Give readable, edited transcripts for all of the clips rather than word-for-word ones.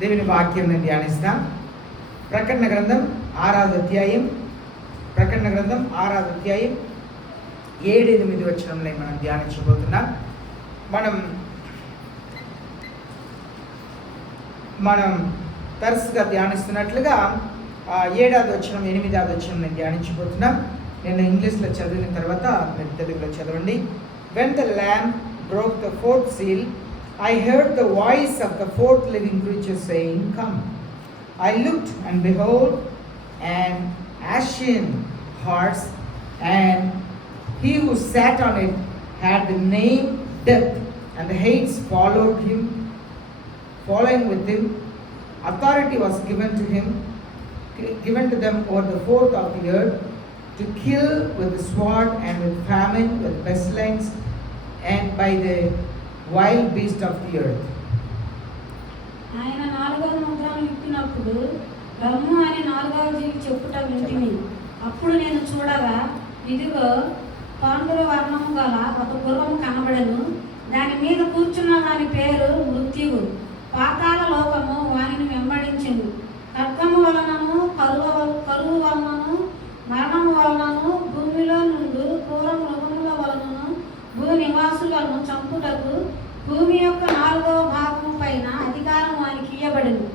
దేవుని వాక్యం ధ్యానిస్తాం. ప్రకటన గ్రంథం 6వ అధ్యాయం 7-8 వచనంలో మనం ధ్యానించబోతున్నాం. మనం తరచుగా ధ్యానిస్తున్నట్లుగా 7వ వచనం 8వ వచనం ధ్యానించబోతున్నాం. నేను ఇంగ్లీష్లో చదివిన తర్వాత మీరు తెలుగులో చదవండి. When the Lamb broke the fourth seal, I heard the voice of the fourth living creature saying, Come. I looked, and behold, an ashen horse, and he who sat on it had the name Death, and the Hades following with him. Authority was given to them over the fourth of the earth, to kill with the sword, and with famine, with pestilence, and by the wild beast of the earth. ఆయన 4వ ముద్రను విప్పినప్పుడు రమ్ము అని 4వ జీవి చెప్పుట వింటిని. అప్పుడు నేను చూడగా, ఇదిగో పాండుర వర్ణము గల ఒక గుర్రము కనబడెను. దాని మీద కూర్చున్న వాని పేరు మృత్యువు. పాతాళ లోకము వానిని వెంబడించెను. ఖడ్గము వలనను కరువు వలనను మరణము వలనను భూమిలో నుండి క్రూర మృగముల వలనను భూ నివాసులను చంపుటకు భూమి యొక్క 4వ భాగము పైన అధికారం వానికి ఇయ్యబడింది.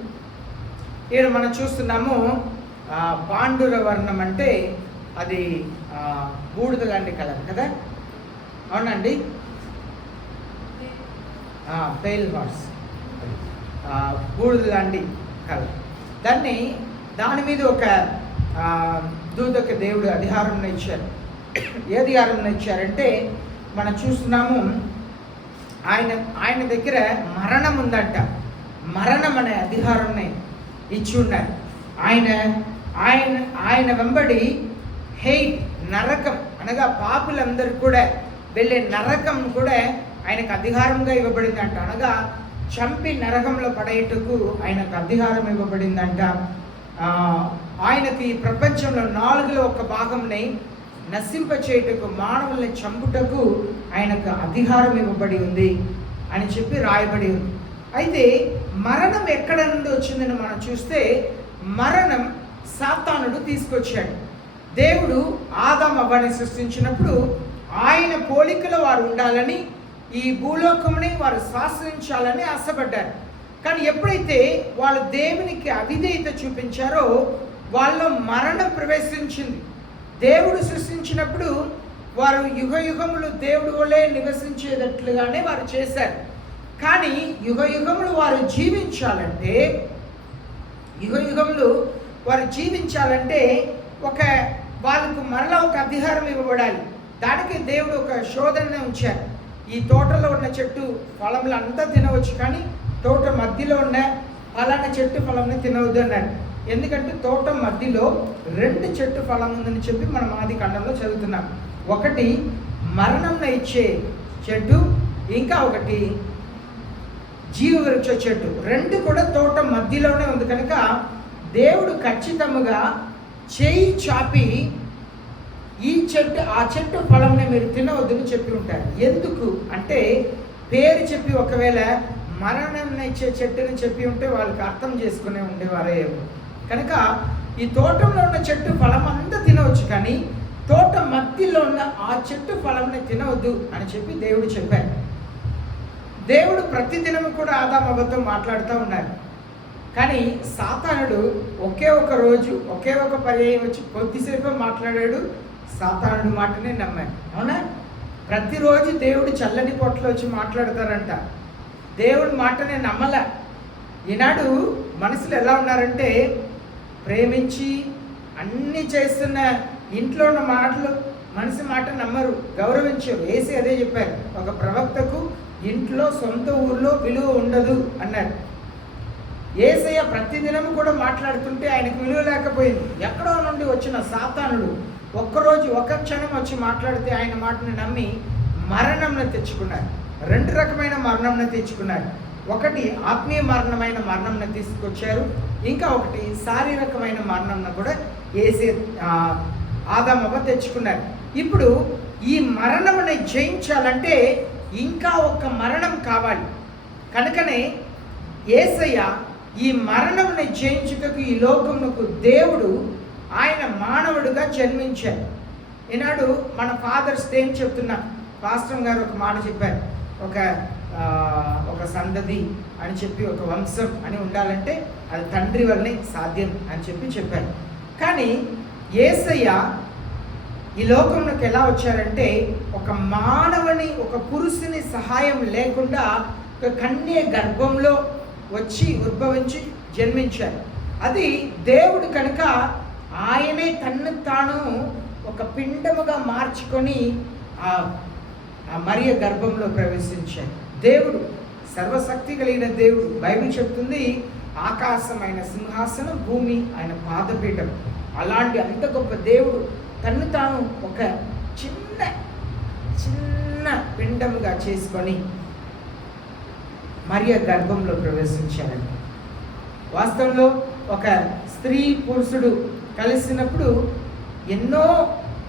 ఇక్కడ మనం చూస్తున్నాము పాండుర వర్ణం అంటే అది బూడిద లాంటి కలర్ కదా, అవునండి. పేల్ హార్స్, బూడిద లాంటి కలర్. దాని మీద ఒక దూతకు దేవుడు అధికారం ఇచ్చారు. ఏ అధికారం ఇచ్చారంటే మనం చూస్తున్నాము, ఆయన దగ్గర మరణం ఉందంట. మరణం అనే అధికారాన్ని ఇచ్చి ఉన్నారు. ఆయన వెంబడి హెయిట్, నరకం అనగా పాపులందరూ కూడా వెళ్ళే నరకం కూడా ఆయనకు అధికారంగా ఇవ్వబడిందంట. అనగా చంపి నరకంలో పడేటకు ఆయనకు అధికారం ఇవ్వబడిందంట. ఆయనకి ఈ ప్రపంచంలో 4లో 1 భాగంని నశింప చేయుటకు, మానవుల్ని చంపుటకు ఆయనకు అధికారం ఇవ్వబడి ఉంది అని చెప్పి రాయబడి ఉంది. అయితే మరణం ఎక్కడ నుండి వచ్చిందని మనం చూస్తే, మరణం సాతానుడు తీసుకొచ్చాడు. దేవుడు ఆదాము అవ్వని సృష్టించినప్పుడు ఆయన పోలికలో వారు ఉండాలని, ఈ భూలోకముని వారు శాసించాలని ఆశపడ్డారు. కానీ ఎప్పుడైతే వాళ్ళు దేవునికి అవిధేయత చూపించారో వాళ్ళలో మరణం ప్రవేశించింది. దేవుడు సృష్టించినప్పుడు వారు యుగయుగములు దేవుడు వలె నివసించేటట్లుగానే వారు చేశారు. కానీ యుగయుగములు వారు జీవించాలంటే వాళ్ళకు మరలా ఒక అధికారం ఇవ్వబడాలి. దానికి దేవుడు ఒక శోధన ఉంచారు. ఈ తోటలో ఉన్న చెట్టు ఫలములు అంతా తినవచ్చు, కానీ తోట మధ్యలో ఉన్న ఫలానా చెట్టు ఫలంని తినవద్దు అన్నాడు. ఎందుకంటే తోట మధ్యలో 2 చెట్టు ఫలం ఉందని చెప్పి మనం ఆది కాండంలో చదువుతున్నాం. ఒకటి మరణంను ఇచ్చే చెట్టు, ఇంకా ఒకటి జీవవృక్ష చెట్టు. 2 కూడా తోట మధ్యలోనే ఉంది. కనుక దేవుడు ఖచ్చితంగా చేయి చాపి ఆ చెట్టు ఫలంని మీరు తినవద్దని చెప్పి ఉంటారు. ఎందుకు అంటే పేరు చెప్పి ఒకవేళ మరణం ఇచ్చే చెట్టుని చెప్పి ఉంటే వాళ్ళకి అర్థం చేసుకునే ఉండేవారే. కనుక ఈ తోటంలో ఉన్న చెట్టు ఫలం అంతా తినవచ్చు, కానీ తోట మధ్యలో ఉన్న ఆ చెట్టు ఫలంని తినవద్దు అని చెప్పి దేవుడు చెప్పారు. దేవుడు ప్రతిదినము కూడా ఆదాము అవ్వతో మాట్లాడుతూ ఉన్నారు. కానీ సాతానుడు ఒకే ఒక రోజు ఒకే ఒక పర్యాయం వచ్చి కొద్దిసేపు మాట్లాడాడు. సాతానుడు మాటనే నమ్మాడు. అవునా? ప్రతిరోజు దేవుడు చల్లని పొట్టలో వచ్చి మాట్లాడతారంట. దేవుడి మాటనే నమ్మల. ఈనాడు మనుషులు ఎలా ఉన్నారంటే, ప్రేమించి అన్నీ చేస్తున్న ఇంట్లో ఉన్న మాటలు మనిషి మాట నమ్మరు, గౌరవించరు. యేసు అదే చెప్పారు, ఒక ప్రవక్తకు ఇంట్లో సొంత ఊర్లో విలువ ఉండదు అన్నారు. యేసయ్య ప్రతిదినం కూడా మాట్లాడుతుంటే ఆయనకు విలువ లేకపోయింది. ఎక్కడో నుండి వచ్చిన సాతానుడు ఒక్కరోజు ఒక క్షణం వచ్చి మాట్లాడితే ఆయన మాటను నమ్మి మరణంను తెచ్చుకున్నారు. 2 రకమైన మరణంను తెచ్చుకున్నారు. ఒకటి ఆత్మీయ మరణమైన మరణంను తీసుకొచ్చారు, ఇంకా ఒకటి శారీరకమైన మరణంను కూడా ఆదాము అవ్వ తెచ్చుకున్నారు. ఇప్పుడు ఈ మరణముని జయించాలంటే ఇంకా ఒక మరణం కావాలి. కనుకనే యేసయ్య ఈ మరణంని జయించుటకు ఈ లోకమునకు దేవుడు ఆయన మానవుడిగా జన్మించారు. ఈనాడు మన ఫాదర్స్ ఏం చెప్తున్నా, పాస్టర్ గారు ఒక మాట చెప్పారు, ఒక సంతతి అని చెప్పి ఒక వంశం అని ఉండాలంటే అది తండ్రి వల్లనే సాధ్యం అని చెప్పారు. కానీ యేసయ్య ఈ లోకంలోకి ఎలా వచ్చారంటే ఒక మానవుని, ఒక పురుషుని సహాయం లేకుండా ఒక కన్య గర్భంలో వచ్చి ఉద్భవించి జన్మించారు. అది దేవుడు కనుక ఆయనే తన్ను తాను ఒక పిండముగా మార్చుకొని ఆ మరియ గర్భంలో ప్రవేశించాడు. దేవుడు సర్వశక్తి కలిగిన దేవుడు. బైబిల్ చెప్తుంది ఆకాశమైన సింహాసనం, భూమి ఆయన పాదపీఠం. అలాంటి అంత గొప్ప దేవుడు తన్ను తాను ఒక చిన్న చిన్న పిండముగా చేసుకొని మరియ గర్భంలో ప్రవేశించారండి. వాస్తవంలో ఒక స్త్రీ పురుషుడు కలిసినప్పుడు ఎన్నో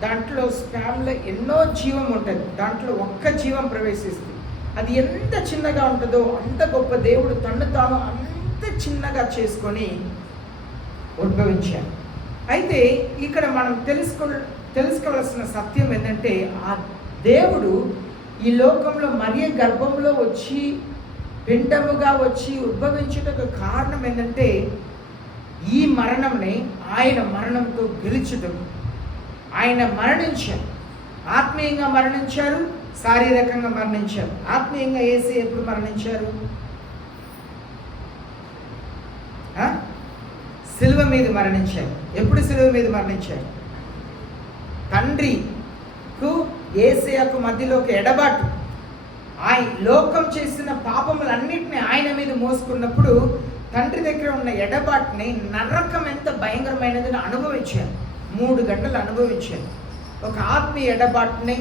దాంట్లో స్పామ్లో ఎన్నో జీవం ఉంటుంది, దాంట్లో ఒక్క జీవం ప్రవేశిస్తుంది. అది ఎంత చిన్నగా ఉంటుందో అంత గొప్ప దేవుడు తన్ను తాను అంత చిన్నగా చేసుకొని ఉద్భవించారు. అయితే ఇక్కడ మనం తెలుసుకోవాల్సిన సత్యం ఏంటంటే ఆ దేవుడు ఈ లోకంలో మరియ గర్భంలో వచ్చి పిండముగా వచ్చి ఉద్భవించుటకు కారణం ఏంటంటే ఈ మరణంని ఆయన మరణంతో గెలుచుటకు ఆయన మరణించారు. ఆత్మీయంగా మరణించారు, శారీరకంగా మరణించారు. ఆత్మీయంగా యేసు ఎప్పుడు మరణించారు? సిలువ మీద మరణించారు. ఎప్పుడు సిలువ మీద మరణించారు? తండ్రికి యేసయ్యకు మధ్యలో ఒక ఎడబాటు, ఆయన లోకం చేసిన పాపములన్నింటినీ ఆయన మీద మోసుకున్నప్పుడు తండ్రి దగ్గర ఉన్న ఎడబాటుని, నరకం ఎంత భయంకరమైనదని అనుభవించారు. 3 గంటలు అనుభవించారు. ఒక ఆత్మీయ ఎడబాటుని,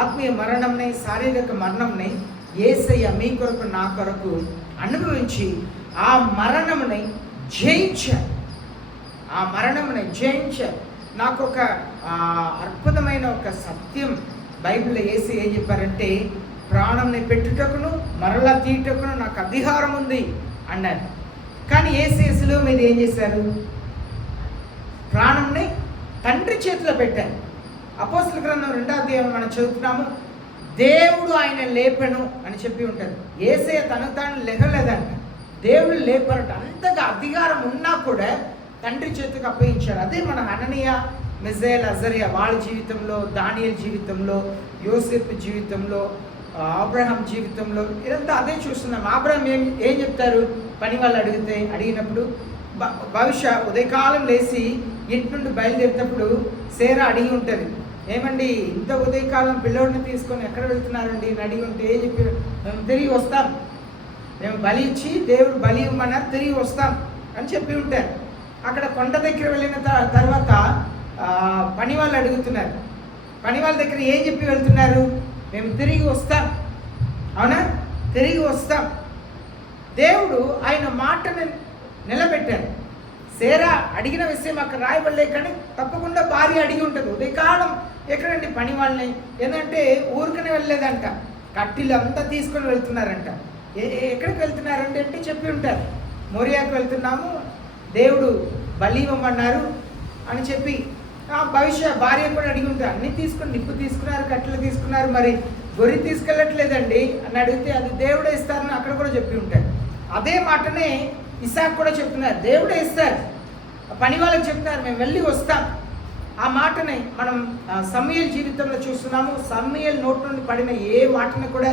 ఆత్మీయ మరణంని, శారీరక మరణంని యేసయ్య మీ కొరకు నా కొరకు అనుభవించి ఆ మరణముని జయించారు. ఆ మరణముని జయించారు. నాకు ఒక అద్భుతమైన ఒక సత్యం బైబిల్లో యేసు ఏం చెప్పారంటే, ప్రాణంని పెట్టుటకును మరలా తీయటకును నాకు అధికారం ఉంది అన్నారు. కానీ యేసు సిలువ మీద ఏం చేశారు? ప్రాణంని తండ్రి చేతిలో పెట్టారు. అపోస్తలుల గ్రంథం 2వ అధ్యాయం మనం చదువుతున్నాము, దేవుడు ఆయన లేపెను అని చెప్పి ఉంటారు. యేసయ్య తను తాను లెగలేదంట, దేవుడు లేపనట. అంతగా అధికారం ఉన్నా కూడా తండ్రి చేతికి అప్పగించారు. అదే మన అననీయ, మిజాయేల్, అజరియా వాళ్ళ జీవితంలో, దానియేలు జీవితంలో, యోసేపు జీవితంలో, అబ్రహాం జీవితంలో ఇదంతా అదే చూస్తున్నాం. అబ్రహాం ఏం చెప్తారు? పని వాళ్ళు అడిగినప్పుడు బహుశా ఉదయకాలం లేచి ఇంటి నుండి బయలుదేరినప్పుడు సేరా అడిగి ఉంటుంది, ఏమండి ఇంత ఉదయకాలం పిల్లోడిని తీసుకొని ఎక్కడ వెళ్తున్నారండి అని అడిగి ఉంటే ఏం చెప్పి, మేము తిరిగి వస్తాం, మేము బలి ఇచ్చి దేవుడు బలి ఇవ్వమన్నారు, తిరిగి వస్తాం అని చెప్పి ఉంటారు. అక్కడ కొండ దగ్గర వెళ్ళిన తర్వాత పని వాళ్ళు అడుగుతున్నారు. పని వాళ్ళ దగ్గర ఏం చెప్పి వెళ్తున్నారు? మేము తిరిగి వస్తాం. అవునా? తిరిగి వస్తాం. దేవుడు ఆయన మాటను నిలబెట్టారు. సేరా అడిగిన విషయం అక్కడ రాయబడలే, కానీ తప్పకుండా భార్య అడిగి ఉంటుంది. ఉదయకాలం ఎక్కడండి పని వాళ్ళని, ఏంటంటే ఊరికనే వెళ్ళలేదంట, కట్టిలు అంతా తీసుకొని వెళ్తున్నారంట. ఎక్కడికి వెళ్తున్నారంటే అంటే చెప్పి ఉంటారు, మోరియాకు వెళ్తున్నాము, దేవుడు బలి ఇవ్వమన్నారు అని చెప్పి. భార్య కూడా అడిగి ఉంటారు, అన్నీ తీసుకొని నిప్పు తీసుకున్నారు, కట్టెలు తీసుకున్నారు, మరి గొర్రె తీసుకెళ్ళట్లేదండి అని అడిగితే అది దేవుడే ఇస్తారని అక్కడ కూడా చెప్పి ఉంటారు. అదే మాటనే ఇసాక్ కూడా చెప్తున్నారు, దేవుడే ఇస్తారు. పని వాళ్ళకి చెప్తున్నారు, మేము వెళ్ళి వస్తాం. ఆ మాటని మనం సమూయేలు జీవితంలో చూస్తున్నాము. సమూయేలు నోటి నుండి పడిన ఏ మాటని కూడా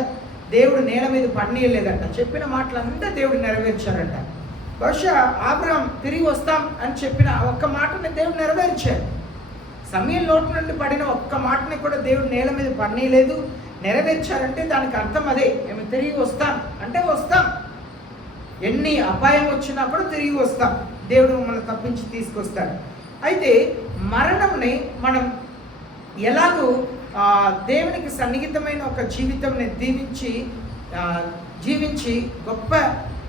దేవుడు నేల మీద పడనీయలేదంట. చెప్పిన మాటలంతా దేవుడు నెరవేర్చారంట. బహుశా అబ్రహాం తిరిగి వస్తాం అని చెప్పిన ఒక్క మాటని దేవుడు నెరవేర్చారు. సమూయేలు నోటి నుండి పడిన ఒక్క మాటని కూడా దేవుడు నేల మీద పడనీయలేదు, నెరవేర్చారంటే దానికి అర్థం అదే, మేము తిరిగి వస్తాం అంటే వస్తాం. ఎన్ని అపాయం వచ్చినా కూడా తిరిగి వస్తాం, దేవుడు మనల్ని తప్పించి తీసుకొస్తాడు. అయితే మరణంని మనం ఎలాగూ దేవునికి సన్నిహితమైన ఒక జీవితంని జీవించి గొప్ప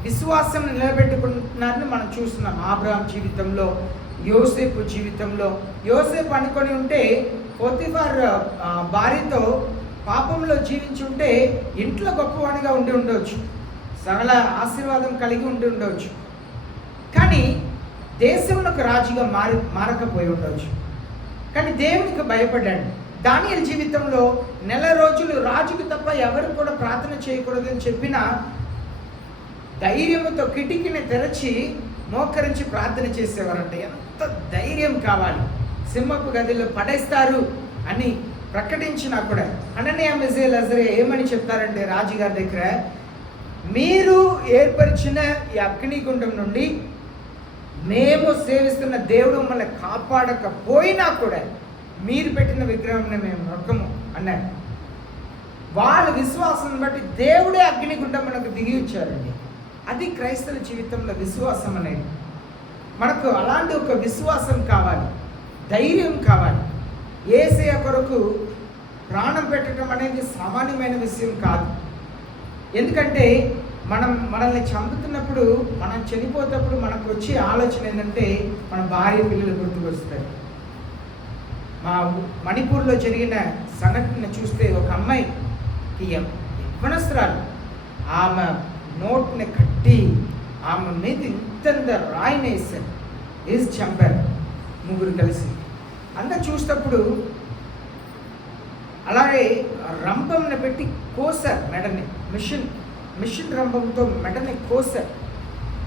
విశ్వాసం నిలబెట్టుకుంటున్నారని మనం చూస్తున్నాం. అబ్రహాం జీవితంలో, యోసేపు జీవితంలో. యోసేపు అనుకొని ఉంటే పోతిఫర్ భార్యతో పాపంలో జీవించి ఉంటే ఇంట్లో గొప్పవాడిగా ఉండవచ్చు. సకల ఆశీర్వాదం కలిగి ఉండవచ్చు, కానీ దేశంలోకి రాజుగా మారకపోయి ఉండవచ్చు. కానీ దేవునికి భయపడ్డాడు. దానియేలు జీవితంలో నెల రోజులు రాజుకు తప్ప ఎవరు కూడా ప్రార్థన చేయకూడదని చెప్పిన ధైర్యంతో కిటికీని తెరచి మోకరించి ప్రార్థన చేసేవారంట. ఎంత ధైర్యం కావాలి! సింహపు గదిలో పడేస్తారు అని ప్రకటించినా కూడా అననీయ మిజాయేల్ అజర్యా ఏమని చెప్తారంటే రాజుగారి దగ్గర, మీరు ఏర్పరిచిన ఈ అగ్నిగుండం నుండి మేము సేవిస్తున్న దేవుడు మమ్మల్ని కాపాడకపోయినా కూడా మీరు పెట్టిన విగ్రహం మేము మొక్కము అన్నాడు. వాళ్ళ విశ్వాసం బట్టి దేవుడే అగ్నిగుండం మనకు దిగి ఇచ్చారండి. అది క్రైస్తవ జీవితంలో విశ్వాసం అనేది. మనకు అలాంటి ఒక విశ్వాసం కావాలి, ధైర్యం కావాలి. యేసయ్య కొరకు ప్రాణం పెట్టడం అనేది సామాన్యమైన విషయం కాదు. ఎందుకంటే మనల్ని చంపుతున్నప్పుడు, మనం చనిపోతప్పుడు మనకు వచ్చే ఆలోచన ఏంటంటే మన భార్య పిల్లలు గుర్తుకొస్తారు. మా మణిపూర్లో జరిగిన సంఘటన చూస్తే ఒక అమ్మాయికి యవ్వనస్తురాలు, ఆమె నోట్ని కట్టి ఆమె మీద ఇంత రాయిని వేసి చంపారు ముగ్గురు కలిసి. అంతా చూసినప్పుడు అలాగే రంపంని పెట్టి కోసారు మెడని, మిషన్ రంపంతో మెడని కోసారు.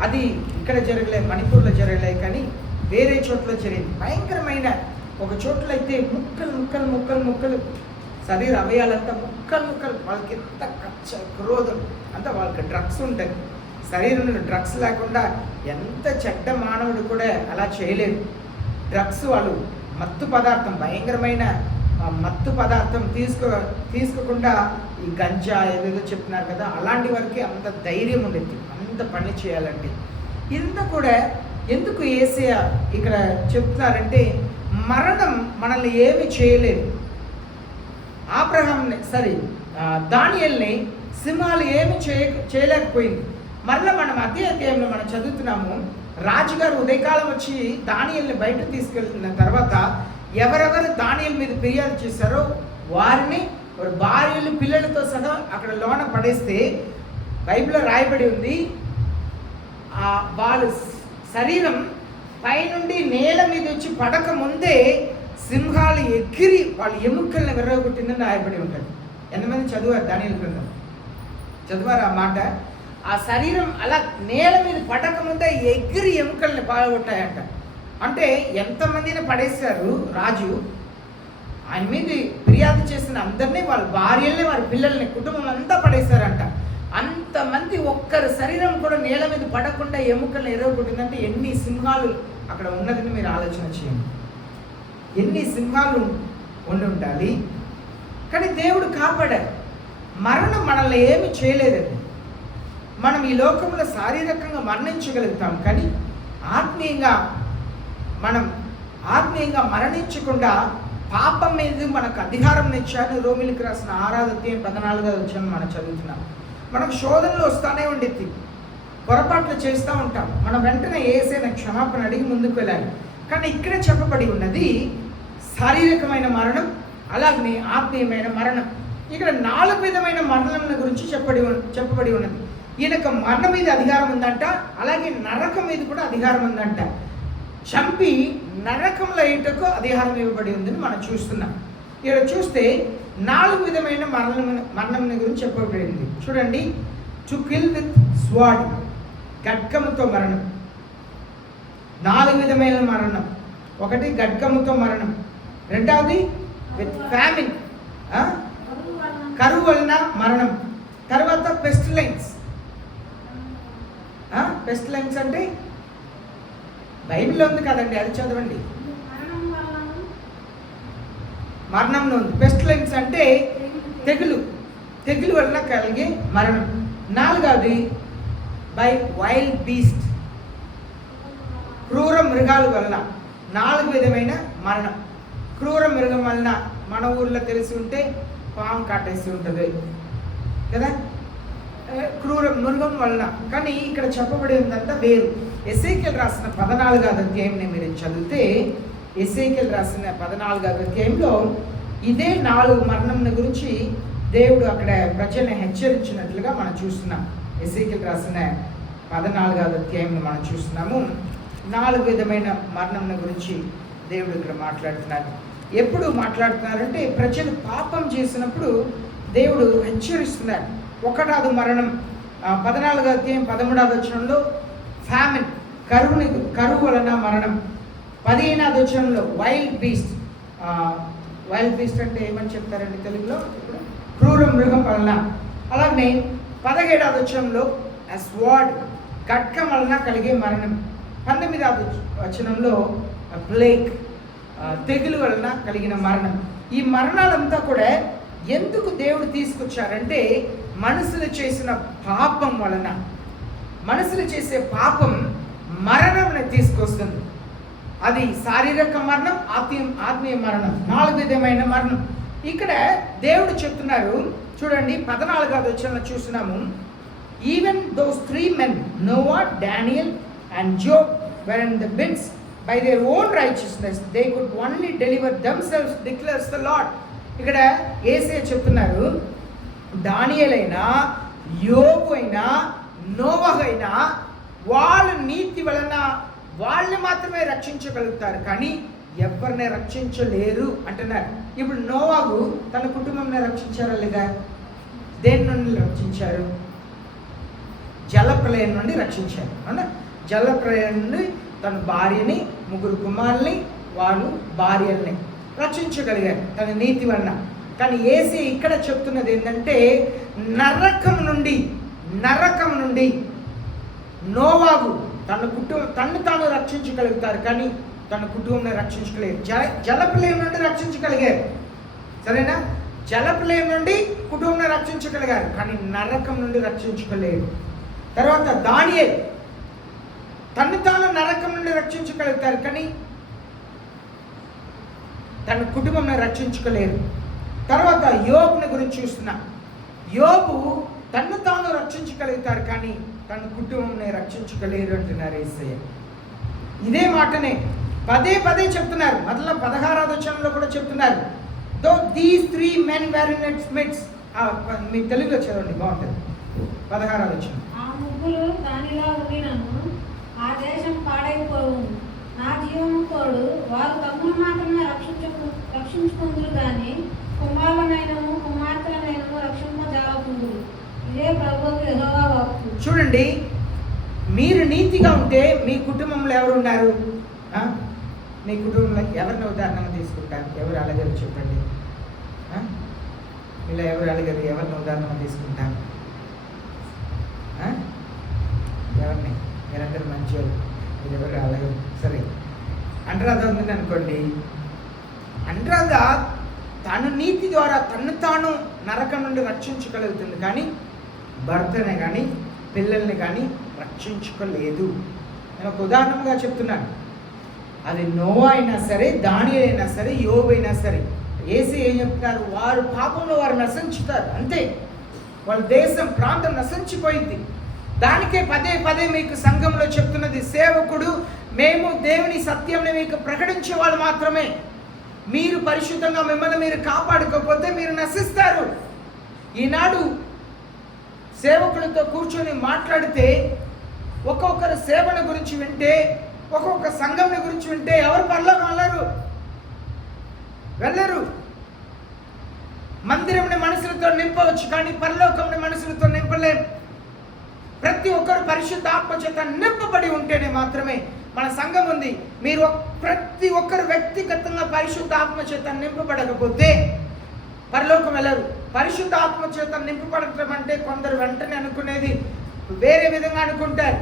అది ఇక్కడ జరగలే, మణిపూర్లో జరగలే, కానీ వేరే చోట్ల జరిగింది. భయంకరమైన ఒక చోట్ల అయితే ముక్కలు ముక్కలు ముక్కలు ముక్కలు శరీర అవయాలంతా ముక్కలు ముక్కలు. వాళ్ళకి ఎంత క్రోధం, అంతా వాళ్ళకి డ్రగ్స్ ఉంటాయి. శరీరంలో డ్రగ్స్ లేకుండా ఎంత చెడ్డ మానవుడు కూడా అలా చేయలేడు. డ్రగ్స్, వాళ్ళు మత్తు పదార్థం, భయంకరమైన మత్తు పదార్థం తీసుకోకుండా ఈ గంజా ఏదేదో చెప్తున్నారు కదా, అలాంటి వారికి అంత ధైర్యం ఉండేది అంత పని చేయాలంటే. ఇంత కూడా ఎందుకు యేసయ్య ఇక్కడ చెప్తున్నారంటే, మరణం మనల్ని ఏమి చేయలేదు. దానియేలుని సింహాలు ఏమి చేయలేకపోయింది. మరలా మనం అదే అధ్యాయంలో మనం చదువుతున్నాము. రాజుగారు ఉదయకాలం వచ్చి దానియేలుని బయట తీసుకెళ్తున్న తర్వాత ఎవరెవరు దానియేలు మీద ఫిర్యాదు చేశారో వారిని వారి భార్యలు పిల్లలతో సహా అక్కడ లోన పడేస్తే బైబిల్లో రాయబడి ఉంది, వాళ్ళ శరీరం పైనుండి నేల మీద వచ్చి పడక ముందే సింహాలు ఎగిరి వాళ్ళ ఎముకల్ని విర్రగొట్టిందని రాయబడి ఉంటుంది. ఎంతమంది చదివారు దానియేలు గ్రంథం? చదివారు ఆ మాట? ఆ శరీరం అలా నేల మీద పడక ముందే ఎగిరి ఎముకల్ని పాల్గొట్టాయంట. అంటే ఎంతమందిని పడేశారు రాజు. ఆయన మీద ఫిర్యాదు చేసిన అందరినీ, వాళ్ళ భార్యల్ని, వారి పిల్లల్ని, కుటుంబం అంతా పడేశారంట. అంతమంది ఒక్కరి శరీరం కూడా నేల మీద పడకుండా ఎముకల్ని ఎరగొట్టిందంటే ఎన్ని సింహాలు అక్కడ ఉన్నదని మీరు ఆలోచన చేయండి. ఎన్ని సింహాలు ఉండి ఉండాలి. కానీ దేవుడు కాపాడారు. మరణం మనల్ని ఏమి చేయలేదండి. మనం ఈ లోకంలో శారీరకంగా మరణించగలుగుతాం, కానీ ఆత్మీయంగా మరణించకుండా పాపం మీద మనకు అధికారం ఇచ్చాను. రోమిలికి రాసిన 6:14 మనం చదువుతున్నాం. మనకు శోధనలు వస్తూనే ఉండిద్ది, పొరపాట్లు చేస్తూ ఉంటాం. మనం వెంటనే యేసయ్యను క్షమాపణ అడిగి ముందుకు వెళ్ళాలి. కానీ ఇక్కడ చెప్పబడి ఉన్నది శారీరకమైన మరణం, అలాగే ఆత్మీయమైన మరణం. ఇక్కడ 4 విధమైన మరణం గురించి చెప్పబడి ఉన్నది. ఈయనకు మరణం మీద అధికారం ఉందంట, అలాగే నరకం మీద కూడా అధికారం ఉందంట. చంపి నరకంలో వేయటకు అధికారం ఇవ్వబడి ఉందని మనం చూస్తున్నాం. ఇక్కడ చూస్తే 4 విధమైన మరణం గురించి చెప్పబడింది. చూడండి, టు కిల్ విత్ స్వాడ్, ఖడ్గముతో మరణం. 4 విధమైన మరణం. ఒకటి ఖడ్గముతో మరణం, రెండవది విత్ ఫ్యామిన్, కరువు వలన మరణం. తర్వాత పెస్టిలెన్స్. పెస్టిలెన్స్ అంటే బైబిల్లో ఉంది కదండి, అది చదవండి. మరణంలో ఉంది. పెస్టిలెన్స్ అంటే తెగులు వలన కలిగే మరణం. 4వది బై వైల్డ్ బీస్ట్, క్రూర మృగాల వలన. 4 విధమైన మరణం. క్రూర మృగం వలన మన ఊర్లో తెలిసి ఉంటే పాము కాటేసి ఉంటుంది కదా, క్రూర మృగం వలన. కానీ ఇక్కడ చెప్పబడి ఉందంతా వేరు. ఎస్ఐకేల్ రాసిన 14వ అధ్యాయంని మీరు చదివితే, ఎస్ఐకేల్ రాసిన 14వ అధ్యాయంలో ఇదే 4 మరణం గురించి దేవుడు అక్కడ ప్రజల్ని హెచ్చరించినట్లుగా మనం చూస్తున్నాం. ఎజేకియెలు రాసిన 14వ అధ్యాయం మనం చూస్తున్నాము. 4 విధమైన మరణం గురించి దేవుడు ఇక్కడ మాట్లాడుతున్నారు. ఎప్పుడు మాట్లాడుతున్నారంటే ప్రజలు పాపం చేసినప్పుడు దేవుడు హెచ్చరిస్తున్నారు. ఒకటాదు మరణం 14వ అధ్యాయం 13వ వచనంలో ఫ్యామిన్, కరువు వలన మరణం. 15వ వచనంలో వైల్డ్ బీస్ట్ అంటే ఏమని చెప్తారండి తెలుగులో? ఇప్పుడు క్రూర మృగం వలన. అలాగే 17వ వచనంలో స్వార్డ్, ఖడ్గం వలన కలిగే మరణం. 19వ వచనంలో ప్లేగ్, తెగులు వలన కలిగిన మరణం. ఈ మరణాలంతా కూడా ఎందుకు దేవుడు తీసుకొచ్చారంటే మనుషులు చేసిన పాపం వలన. మనుషులు చేసే పాపం మరణం తీసుకొస్తుంది. అది శారీరక మరణం, ఆత్మీయ మరణం, 4 విధమైన మరణం. ఇక్కడ దేవుడు చెప్తున్నారు చూడండి, 14వ వచనంలో చూస్తున్నాము. Even those 3 men, Noah, Daniel and Job, were in the midst by their own righteousness they could only deliver themselves, declares the Lord. ఇక్కడ యేసయ్య చెప్తున్నారు, దానియేలు అయినా, యోబు అయినా, నోవహు అయినా వాళ్ళ నీతి వలన వాళ్ళని మాత్రమే రక్షించగలుగుతారు, కానీ ఎవరిని రక్షించలేరు అంటున్నారు. ఇప్పుడు నోవహు తన కుటుంబాన్ని రక్షించారా లేదా? దేని నుండి రక్షించారు? జలప్రలయం నుండి రక్షించారు. అవునా? జలప్రలయం నుండి తన భార్యని, 3 కుమారుల్ని, వాళ్ళు భార్యల్ని రక్షించగలిగారు తన నీతి వలన. కానీ యేసయ్య ఇక్కడ చెప్తున్నది ఏంటంటే నరకం నుండి నోవాహు తను తాను రక్షించగలుగుతారు, కానీ తన కుటుంబాన్ని రక్షించగలిగారు. జలప్రలయం నుండి రక్షించగలిగారు, సరేనా? జలప్రలయం నుండి కుటుంబాన్ని రక్షించగలిగారు, కానీ నరకం నుండి రక్షించగలేరు. తర్వాత దానియేలు తాను నరకం నుండి రక్షించగలుగుతారు, కానీ తన కుటుంబాన్ని రక్షించుకోలేరు. తర్వాత యోబుని గురించి చూస్తున్నా. యోబు తాను రక్షించగలుగుతారు, కానీ తన కుటుంబాన్ని రక్షించుకోలేరు అంటున్నారు యేసయ్య. ఇదే మాటనే పదే చెప్తున్నారు. మళ్ళీ 16వ వచనంలో కూడా చెప్తున్నారు. Though these 3 men were in its midst. మీ తెలుగులో చదవండి, బాగుంటుంది. 16వ వచనం. ఆ ముగ్గురు దానిలో ఉండినను ఆ దేశం పాడైపోవు. నా జీవము తోడు వారు తమ్మును మాత్రమే రక్షించుకుందురు, కానీ కుమారులనైనను కుమార్తెలనైనను రక్షింపజాలకుందురు. ఇదే ప్రభువు యెహోవా వాక్కు. చూడండి, మీరు నీతిగా ఉంటే మీ కుటుంబంలో ఎవరు ఉన్నారు? మీ కుటుంబంలో ఎవరిని ఉదాహరణగా తీసుకుంటారు? ఎవరు అలగారు చెప్పండి. ఇలా ఎవరు అలగారు? ఎవరిని ఉదాహరణగా తీసుకుంటారు? ఎవరిని? మీరందరూ మంచివారు, మీరు ఎవరు అలగారు? సరే, అనురాధ ఉంది అనుకోండి. అనురాధ తన నీతి ద్వారా తాను నరకం నుండి రక్షించగలుగుతుంది, కానీ భర్తనే కానీ పిల్లల్ని కానీ రక్షించుకోలేదు. నేను ఒక ఉదాహరణగా చెప్తున్నాను. అది నోవా అయినా సరే, దానియేలు అయినా సరే, యోబు అయినా సరే, యేసయ్య ఏం చెప్తున్నారు? వారు పాపంలో వారు నశించుతారు, అంతే. వాళ్ళ దేశం, ప్రాంతం నశించిపోయింది. దానికే పదే మీకు సంఘంలో చెప్తున్నది, సేవకుడు మేము దేవుని సత్యంని మీకు ప్రకటించే వాళ్ళు మాత్రమే. మీరు పరిశుద్ధంగా మిమ్మల్ని మీరు కాపాడుకోకపోతే మీరు నశిస్తారు. ఈనాడు సేవకులతో కూర్చొని మాట్లాడితే, ఒక్కొక్కరు సేవను గురించి వింటే, ఒక్కొక్క సంఘం గురించి వింటే ఎవరు పరలోకం వెళ్ళరు. మందిరంని మనుషులతో నింపవచ్చు, కానీ పరలోకంని మనుషులతో నింపలేం. ప్రతి ఒక్కరు పరిశుద్ధ ఆత్మ చేత నింపబడి ఉంటేనే మాత్రమే మన సంఘం ఉంది. మీరు ప్రతి ఒక్కరు వ్యక్తిగతంగా పరిశుద్ధ ఆత్మ చేత నింపబడకపోతే పరలోకం వెళ్ళరు. పరిశుద్ధ ఆత్మ చేత నింపబడటం అంటే కొందరు వెంటనే అనుకునేది వేరే విధంగా అనుకుంటారు.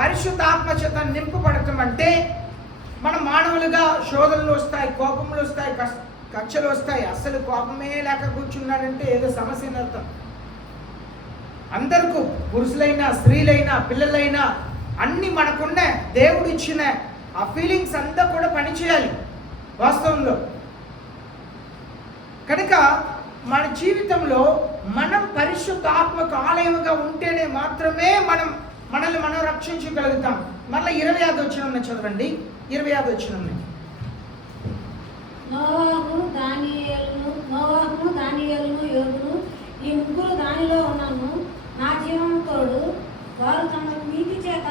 పరిశుద్ధ ఆత్మ చేత నింపబడటం అంటే మన మానవులుగా శోధనలు వస్తాయి, కోపములు వస్తాయి, కక్షలు వస్తాయి. అసలు కోపమే లేక కూర్చున్నాడంటే ఏదో సమస్య అర్థం. అందరికీ, పురుషులైనా స్త్రీలైనా పిల్లలైనా, అన్ని మనకున్న దేవుడు ఇచ్చిన ఆ ఫీలింగ్స్ అంతా కూడా పనిచేయాలి వాస్తవంలో. కనుక మన జీవితంలో మనం పరిశుద్ధ ఆత్మకు ఆలయముగా ఉంటేనే మాత్రమే మనల్ని మనం రక్షించగలుగుతాం. మళ్ళీ 25వ వచనం చదవండి. 25వ వచనం. నోవాహు దానియేలును యోబును ఈ ముగ్గురు దానిలో ఉన్నాను. నా జీవము తోడు వారు తమ నీతి చేత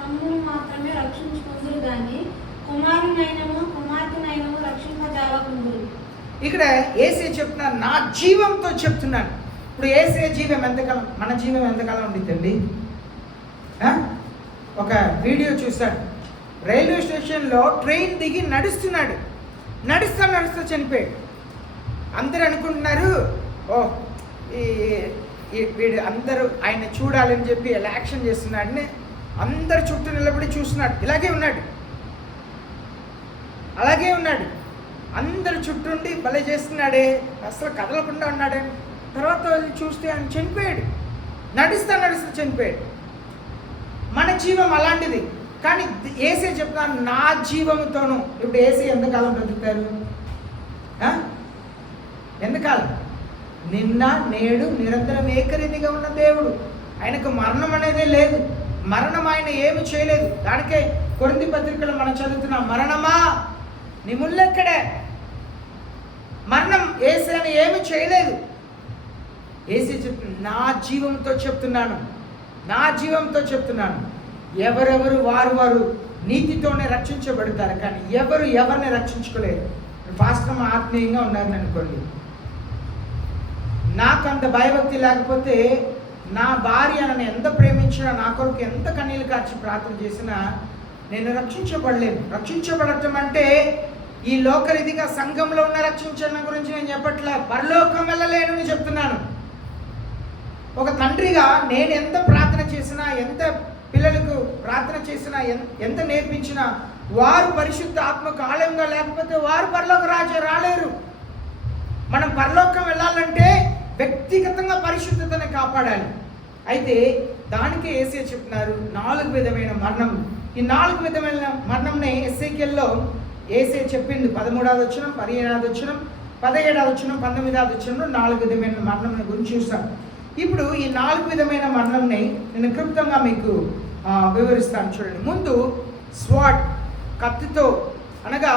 తమ్మును మాత్రమే రక్షించుకుందరు కానీ కుమారునైనను కుమార్తెనైనను రక్షింపజాలకుందరు. ఇక్కడ యేసే చెప్తున్నాను, నా జీవంతో చెప్తున్నాను. ఇప్పుడు యేసే జీవం ఎంతకాలం, మన జీవం ఎంతకాలం ఉండిద్దండి? ఒక వీడియో చూశాడు, రైల్వే స్టేషన్లో ట్రైన్ దిగి నడుస్తున్నాడు, నడుస్తూ చనిపోయాడు. అందరూ అనుకుంటున్నారు, ఓ వీడు అందరూ ఆయన చూడాలని చెప్పి ఎలా యాక్షన్ చేస్తున్నాడని అందరు చుట్టూ నిలబడి చూస్తున్నాడు. అలాగే ఉన్నాడు, అందరు చుట్టూండి భలే చేస్తున్నాడే, అసలు కదలకుండా ఉన్నాడే. తర్వాత చూస్తే ఆయన చనిపోయాడు, నడుస్తూ చనిపోయాడు. మన జీవం అలాంటిది. కానీ యేసే చెప్తాను, నా జీవంతోను. ఇప్పుడు యేసే ఎంతకాలం బ్రతుకుతారు? ఎంతకాలం? నిన్న నేడు నిరంతరం ఏకరీతిగా ఉన్న దేవుడు. ఆయనకు మరణం అనేదే లేదు. మరణం ఆయన ఏమి చేయలేదు. దానికే కొరింథీ పత్రికలో మనం చదువుతున్నాం, మరణమా నీ ముల్లెక్కడే. మరణం యేసే అని ఏమి చేయలేదు. యేసే చెప్తున్నాను, నా జీవంతో చెప్తున్నాను. ఎవరెవరు వారు నీతితోనే రక్షించబడతారు, కానీ ఎవరిని రక్షించుకోలేరు. ఫాస్ట్గా ఆత్మీయంగా ఉన్నారని అనుకోండి, నాకు అంత భయభక్తి లేకపోతే, నా భార్య నన్ను ఎంత ప్రేమించినా, నా కొరకు ఎంత కన్నీళ్ళు కార్చి ప్రార్థన చేసినా నేను రక్షించబడలేను. రక్షించబడటం అంటే ఈ లోకరీతిగా సంఘంలో ఉన్న రక్షించడం గురించి నేను చెప్పట్లే, పరలోకం వెళ్ళలేను అని చెప్తున్నాను. ఒక తండ్రిగా నేను ఎంత ప్రార్థన చేసినా, ఎంత పిల్లలకు ప్రార్థన చేసినా, ఎంత నేర్పించినా, వారు పరిశుద్ధ ఆత్మకు ఆలయంగా లేకపోతే వారు పరలోక రాలేరు. మనం పరలోకం వెళ్ళాలంటే వ్యక్తిగతంగా పరిశుద్ధతను కాపాడాలి. అయితే దానికే యేసే చెప్తున్నారు 4 విధమైన మరణం. ఈ 4 విధమైన మరణంని ఎస్ఐకెల్లో యేసే చెప్పింది 13వ వచనం, 15వ వచనం, 17వ వచనం, 19వ వచనంలో 4 విధమైన మరణం గురించి చూసాం. ఇప్పుడు ఈ 4 విధమైన మరణంని నేను క్లుప్తంగా మీకు వివరిస్తాను. చూడండి. ముందు స్వాట్, కత్తితో, అనగా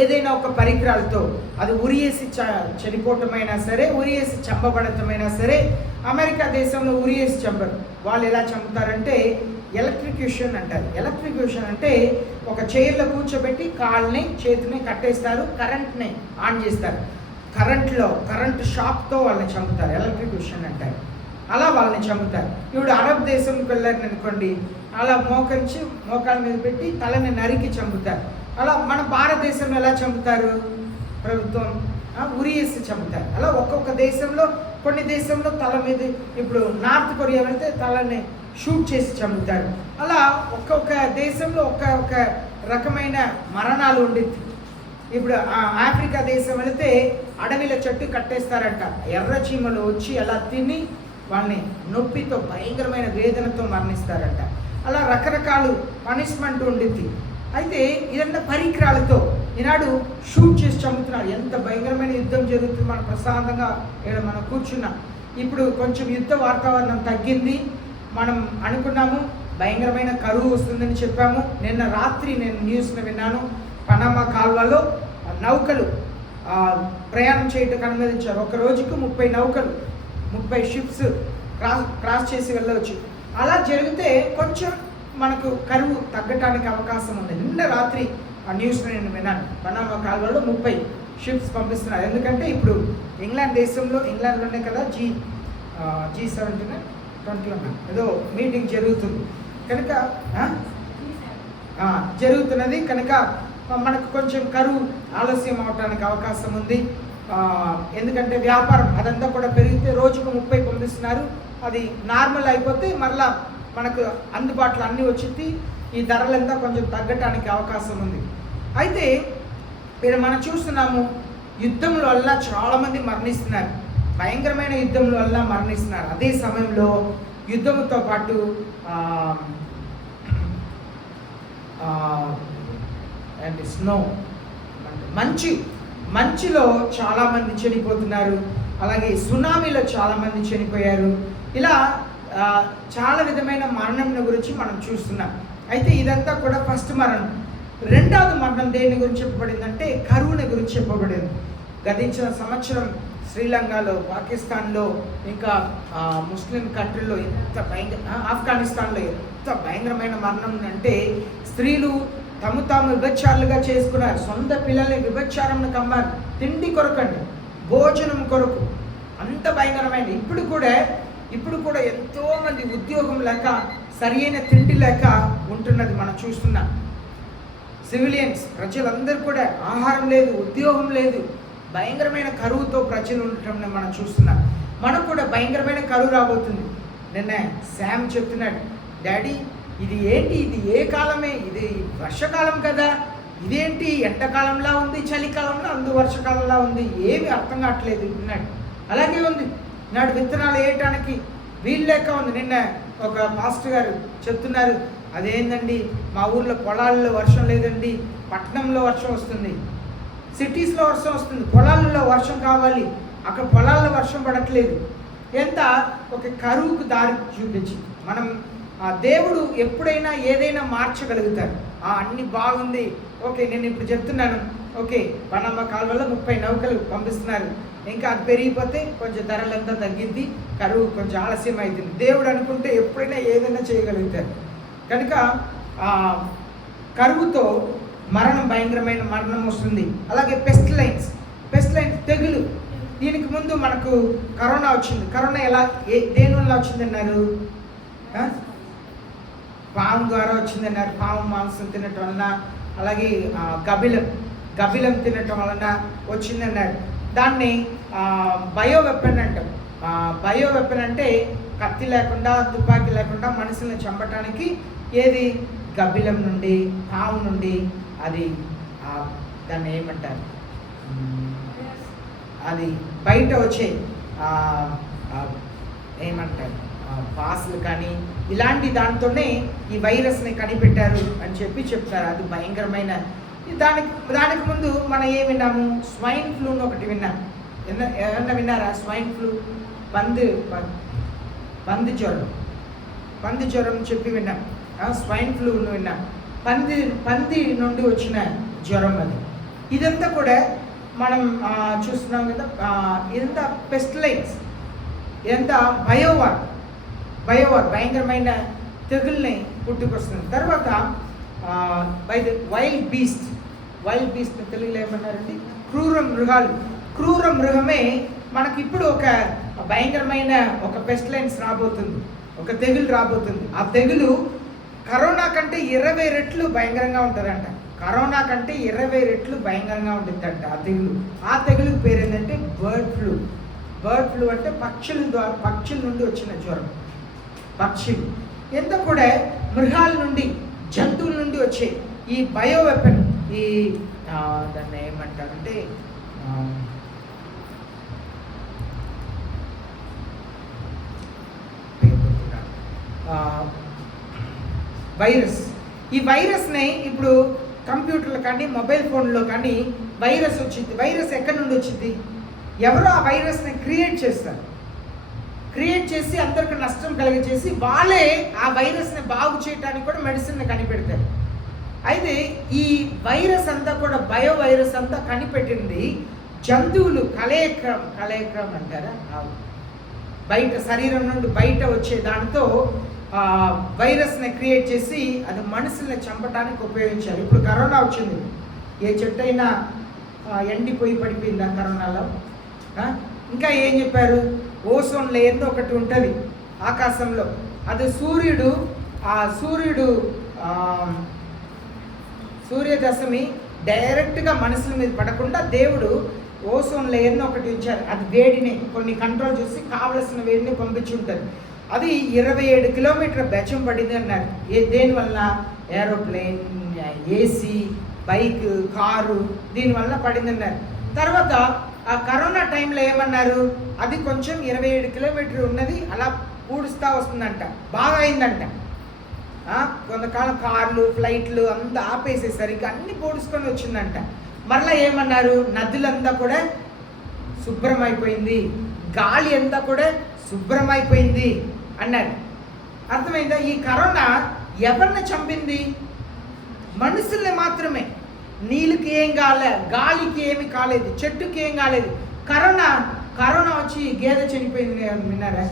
ఏదైనా ఒక పరికరాలతో, అది ఉరియేసి చనిపోవటమైనా సరే, ఉరియేసి చంపబడటమైనా సరే. అమెరికా దేశంలో ఉరియేసి చంపరు. వాళ్ళు ఎలా చంపుతారంటే ఎలక్ట్రిక్యూషన్ అంటారు. ఎలక్ట్రిక్యూషన్ అంటే ఒక చైర్లో కూర్చోబెట్టి కాళ్ళని చేతిని కట్టేస్తారు, కరెంట్ని ఆన్ చేస్తారు. కరెంట్ షాక్తో వాళ్ళని చంపుతారు. ఎలక్ట్రిక్యూషన్ అంటారు. అలా వాళ్ళని చంపుతారు. ఇప్పుడు అరబ్ దేశంకి వెళ్ళారని అనుకోండి, అలా మోకాళ్ళ మీద పెట్టి తలని నరికి చంపుతారు. అలా మన భారతదేశంలో ఎలా చంపుతారు? ప్రభుత్వం ఉరియేసి చంపుతారు. అలా ఒక్కొక్క దేశంలో, కొన్ని దేశంలో తల మీద, ఇప్పుడు నార్త్ కొరియా వెళ్తే తలని షూట్ చేసి చంపుతారు. అలా ఒక్కొక్క దేశంలో ఒక్కొక్క రకమైన మరణాలు ఉండిద్ది. ఇప్పుడు ఆఫ్రికా దేశం వెళితే అడవిల చెట్టు కట్టేస్తారంట. ఎర్ర చీమలు వచ్చి అలా తిని వాళ్ళని నొప్పితో, భయంకరమైన వేదనతో మరణిస్తారంట. అలా రకరకాల పనిష్మెంట్ ఉండిద్ది. అయితే ఇదంతా పరికరాలతో ఈనాడు షూట్ చేసి చంపుతున్నారు. ఎంత భయంకరమైన యుద్ధం జరుగుతుంది. మనం ప్రశాంతంగా ఇక్కడ మనం కూర్చున్నాం. ఇప్పుడు కొంచెం యుద్ధ వాతావరణం తగ్గింది. మనం అనుకున్నాము భయంకరమైన కరువు వస్తుందని చెప్పాము. నిన్న రాత్రి నేను న్యూస్ని విన్నాను, పనామా కాల్వలో నౌకలు ప్రయాణం చేయటం అనుమతించారు. ఒక రోజుకు 30 నౌకలు, 30 షిప్స్ క్రాస్ చేసి వెళ్ళవచ్చు. అలా జరిగితే కొంచెం మనకు కరువు తగ్గటానికి అవకాశం ఉంది. నిన్న రాత్రి ఆ న్యూస్ని నేను విన్నాను. పనామా కాల్వలో 30 షిప్స్ పంపిస్తున్నారు. ఎందుకంటే ఇప్పుడు ఇంగ్లాండ్లోనే కదా G7 20 ఏదో మీటింగ్ జరుగుతుంది కనుక జరుగుతున్నది కనుక మనకు కొంచెం కరువు ఆలస్యం అవడానికి అవకాశం ఉంది. ఎందుకంటే వ్యాపారం అదంతా కూడా పెరిగితే రోజుకు 30 పంపిస్తున్నారు. అది నార్మల్ అయిపోతే మరలా మనకు అందుబాటులో అన్నీ వచ్చింది. ఈ ధరలంతా కొంచెం తగ్గటానికి అవకాశం ఉంది. అయితే ఇక్కడ మనం చూస్తున్నాము, యుద్ధముల వల్ల చాలామంది మరణిస్తున్నారు. భయంకరమైన యుద్ధముల వల్ల మరణిస్తున్నారు. అదే సమయంలో యుద్ధముతో పాటు అండ్ స్నో, మంచులో చాలామంది చనిపోతున్నారు. అలాగే సునామీలో చాలామంది చనిపోయారు. ఇలా చాలా విధమైన మరణం గురించి మనం చూస్తున్నాం. అయితే ఇదంతా కూడా ఫస్ట్ మరణం. రెండవది మరణం దేని గురించి చెప్పబడిందంటే కరువుని గురించి చెప్పబడింది. గతించిన సంవత్సరం శ్రీలంకలో, పాకిస్తాన్లో, ఇంకా ముస్లిం కంట్రీలో ఎంత ఆఫ్ఘనిస్తాన్లో ఎంత భయంకరమైన మరణం అంటే స్త్రీలు తాము విభచారులుగా చేసుకున్నారు. సొంత పిల్లల్ని విభచారంను కమ్మారు. తిండి కొరకండి, భోజనం కొరకు, అంత భయంకరమైన. ఇప్పుడు కూడా ఎంతోమంది ఉద్యోగం లేక, సరైన తిండి లేక ఉంటున్నది మనం చూస్తున్నాం. సివిలియన్స్ ప్రజలందరూ కూడా ఆహారం లేదు, ఉద్యోగం లేదు, భయంకరమైన కరువుతో ప్రజలు ఉండటం మనం చూస్తున్నాం. మనకు కూడా భయంకరమైన కరువు రాబోతుంది. నిన్న శామ్ చెప్తున్నాడు, డాడీ ఇది ఏంటి, ఇది ఏ కాలమే, ఇది వర్షకాలం కదా, ఇదేంటి ఎండాకాలంలా ఉంది, చలికాలంలో వర్షకాలంలా ఉంది, ఏమి అర్థం కావట్లేదు అన్నాడు. అలాగే ఉంది నాడు విత్తనాలు వేయటానికి వీలు లేక ఉంది. నిన్న ఒక మాస్టర్ గారు చెప్తున్నారు, అదేందండి మా ఊర్లో పొలాల్లో వర్షం లేదండి, పట్టణంలో వర్షం వస్తుంది, సిటీస్లో వర్షం వస్తుంది, పొలాల్లో వర్షం కావాలి, అక్కడ పొలాల్లో వర్షం పడట్లేదు. ఎంత ఒక కరువుకు దారి చూపించి మనం దేవుడు ఎప్పుడైనా ఏదైనా మార్చగలుగుతారు. అన్ని బాగుంది, ఓకే నేను ఇప్పుడు చెప్తున్నాను, ఓకే పనమ్మ కాలువలో 30 నౌకలు పంపిస్తున్నారు, ఇంకా అది పెరిగిపోతే కొంచెం ధరలంతా తగ్గింది, కరువు కొంచెం ఆలస్యం అవుతుంది. దేవుడు అనుకుంటే ఎప్పుడైనా ఏదైనా చేయగలుగుతారు. కనుక కరువుతో భయంకరమైన మరణం వస్తుంది. అలాగే పెస్ట్ లైన్స్ తెగులు. దీనికి ముందు మనకు కరోనా వచ్చింది. కరోనా దేని వల్ల వచ్చిందన్నారు? పాము ద్వారా వచ్చిందన్నారు. పాము మాంసం తినటం వలన, అలాగే గబిలం తినటం వలన వచ్చిందన్నారు. దాన్ని బయో వెపన్ అంటాం. బయో వెపన్ అంటే కత్తి లేకుండా, తుపాకీ లేకుండా మనుషుల్ని చంపటానికి ఏది గబిలం నుండి, పాము నుండి, అది దాన్ని ఏమంటారు, అది బయట వచ్చే ఏమంటారు పాసులు కానీ ఇలాంటి దాంతోనే ఈ వైరస్ని కనిపెట్టారు అని చెప్తారు. అది భయంకరమైన. దానికి ముందు మనం ఏం విన్నాము? స్వైన్ ఫ్లూని ఒకటి విన్నాం. ఏమన్నా విన్నారా? స్వైన్ ఫ్లూ, పంది జ్వరం చెప్పి విన్నాం. స్వైన్ ఫ్లూను విన్నాం. పంది నుండి వచ్చిన జ్వరం అది. ఇదంతా కూడా మనం చూస్తున్నాం కదా. ఇదంతా పెస్టిలైన్స్, ఇదంతా బయోవార్ భయంకరమైన తెగుల్ని పుట్టుకొస్తుంది. తర్వాత వైల్డ్ బీస్ట్ తెలుగులో ఏమన్నారండి? క్రూర మృగమే మనకి ఇప్పుడు ఒక భయంకరమైన ఒక పెస్టిలైన్స్ రాబోతుంది, ఒక తెగులు రాబోతుంది. ఆ తెగులు కరోనా కంటే 20 రెట్లు భయంకరంగా ఉంటుందంట. కరోనా కంటే 20 రెట్లు భయంకరంగా ఉంటుందంట ఆ తెగులు పేరు ఏంటంటే బర్డ్ ఫ్లూ అంటే పక్షుల నుండి వచ్చిన జ్వరం. పక్షులు ఎంత కూడా మృగాల నుండి, జంతువుల నుండి వచ్చే ఈ బయో వెపన్, ఈ దాన్ని ఏమంటారంటే వైరస్. ఈ వైరస్ని ఇప్పుడు కంప్యూటర్లో కానీ మొబైల్ ఫోన్లో కానీ వైరస్ వచ్చింది. వైరస్ ఎక్కడి నుండి వచ్చింది? ఎవరో ఆ వైరస్ని క్రియేట్ చేస్తారు. క్రియేట్ చేసి అందరికి నష్టం కలిగజేసి వాళ్ళే ఆ వైరస్ని బాగు చేయడానికి కూడా మెడిసిన్ని కనిపెడతారు. అయితే ఈ వైరస్ అంతా కూడా బయో వైరస్ అంతా కనిపెట్టింది జంతువులు కలయిక్రమం అంటారా, బయట శరీరం నుండి బయట వచ్చే దానితో వైరస్ని క్రియేట్ చేసి అది మనుషుల్ని చంపడానికి ఉపయోగించారు. ఇప్పుడు కరోనా వచ్చింది, ఏ చెట్టు అయినా ఎండిపోయి పడిపోయిందా కరోనాలో? ఇంకా ఏం చెప్పారు? ఓజోన్ లేయర్ ఒకటి ఉంటుంది ఆకాశంలో. అది సూర్యరశ్మి డైరెక్ట్గా మనుషుల మీద పడకుండా దేవుడు ఓజోన్ లేయర్ని ఒకటి ఉంచారు. అది వేడిని కొన్ని కంట్రోల్ చేసి కావలసిన వేడిని పంపించి ఉంటుంది. అది 27 కిలోమీటర్ల బెచ్చం పడింది అన్నారు. దేనివల్ల? ఏరోప్లేన్, ఏసీ, బైక్, కారు, దీనివల్ల పడింది అన్నారు. తర్వాత ఆ కరోనా టైంలో ఏమన్నారు? అది కొంచెం 27 కిలోమీటర్లు ఉన్నది అలా పూడుస్తూ వస్తుందంట, బాగా అయిందంట. కొంతకాలం కార్లు, ఫ్లైట్లు అంతా ఆపేసేసరికి అన్ని పూడుసుకొని వచ్చిందంట. మరలా ఏమన్నారు? నదులంతా కూడా శుభ్రమైపోయింది, గాలి అంతా కూడా శుభ్రమైపోయింది అన్నారు. అర్థమైందా? ఈ కరోనా ఎవరిని చంపింది? మనుషుల్ని మాత్రమే. నీళ్ళకి ఏం కాలే, గాలికి ఏమి కాలేదు, చెట్టుకి ఏం కాలేదు. కరోనా కరోనా వచ్చి గేదె చనిపోయింది విన్నారా?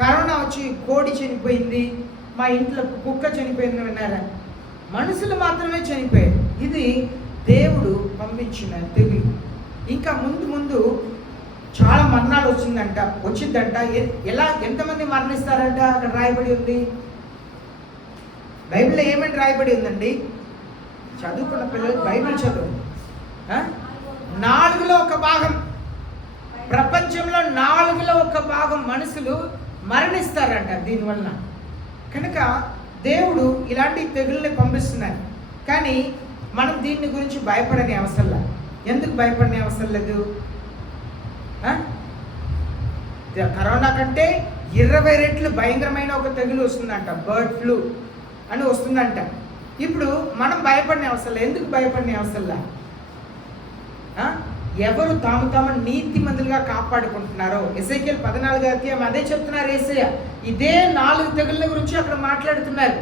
కరోనా వచ్చి కోడి చనిపోయింది, మా ఇంట్లో కుక్క చనిపోయింది విన్నారా? మనుషులు మాత్రమే చనిపోయారు. ఇది దేవుడు పంపించిన తెగులు. ఇంకా ముందు ముందు చాలా మరణాలు వచ్చిందంట. ఎలా ఎంతమంది మరణిస్తారంట అక్కడ రాయబడి ఉంది. బైబిల్లో ఏమని రాయబడి ఉందండి? చదువుకున్న పిల్లలు బైబిల్ చదువు. 4లో 1 భాగం, ప్రపంచంలో 4లో 1 భాగం మనుషులు మరణిస్తారంట దీనివల్ల. కనుక దేవుడు ఇలాంటి తెగుల్ని పంపిస్తున్నారు. కానీ మనం దీని గురించి భయపడని అవసరం లేదు. ఎందుకు భయపడని అవసరం లేదు? కరోనా కంటే 20 రెట్లు భయంకరమైన ఒక తెగులు వస్తుందంట, బర్డ్ ఫ్లూ అని వస్తుందంట. ఇప్పుడు మనం భయపడని అవసరం లేదు. ఎందుకు భయపడని అవసరం లేదు? ఎవరు తాము నీతిమంతులుగా కాపాడుకుంటున్నారో, ఎసెకియల్ 14వ అధ్యాయం అదే చెప్తున్నారు యేసయ్య. ఇదే 4 తెగుళ్ళ గురించి అక్కడ మాట్లాడుతున్నారు.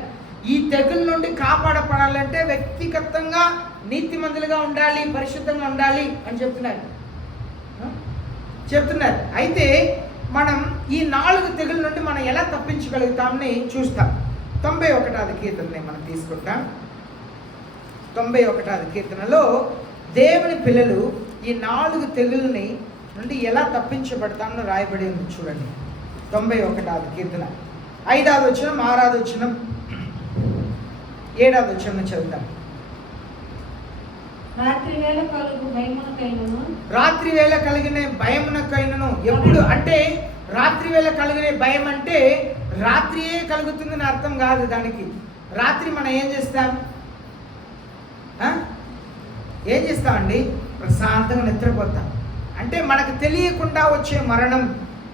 ఈ తెగుళ్ళ నుండి కాపాడపడాలంటే వ్యక్తిగతంగా నీతిమంతులుగా ఉండాలి, పరిశుద్ధంగా ఉండాలి అని చెప్తున్నారు. అయితే మనం ఈ 4 తెగుళ్ళ నుండి మనం ఎలా తప్పించగలుగుతామని చూస్తాం. 91వ కీర్తనని మనం తీసుకుంటాం. 91వ కీర్తనలో దేవుని పిల్లలు ఈ 4 తెగుల్ని నుండి ఎలా తప్పించబడతామని రాయబడి ఉంది. చూడండి, 91వ కీర్తన 5వ వచనం, 6వ వచనం, 7వ వచనం చదువుతాం. రాత్రి వేళ కలిగిన భయమునకైనను. ఎప్పుడు అంటే రాత్రి వేళ కలిగిన భయం అంటే రాత్రియే కలుగుతుందని అర్థం కాదు దానికి. రాత్రి మనం ఏం చేస్తామండి? ప్రశాంతంగా నిద్రపోతాం. అంటే మనకు తెలియకుండా వచ్చే మరణం.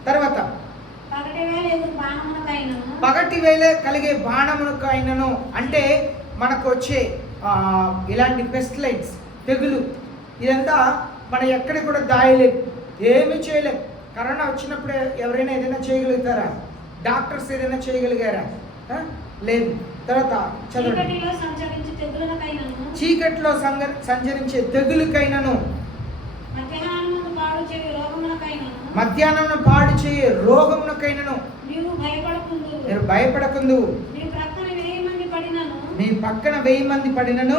తర్వాత పగటి వేళ కలిగే బాణమునకైనను అంటే మనకు వచ్చే ఇలాంటి పెస్టిలైన్స్, తెగులు, ఇదంతా మనం ఎక్కడ కూడా దాయలేదు, ఏమీ చేయలేం. కరోనా వచ్చినప్పుడు ఎవరైనా ఏదైనా చేయగలుగుతారా? డాక్టర్స్ ఏదైనా చేయగలిగారా? లేదు. తర్వాత చీకట్లో సంచరించే తెగులుకైనను, మధ్యాహ్నం పాడు చేయే రోగమునకైనను మీరు భయపడకుందు. నీ పక్కన 1000 మంది పడినను,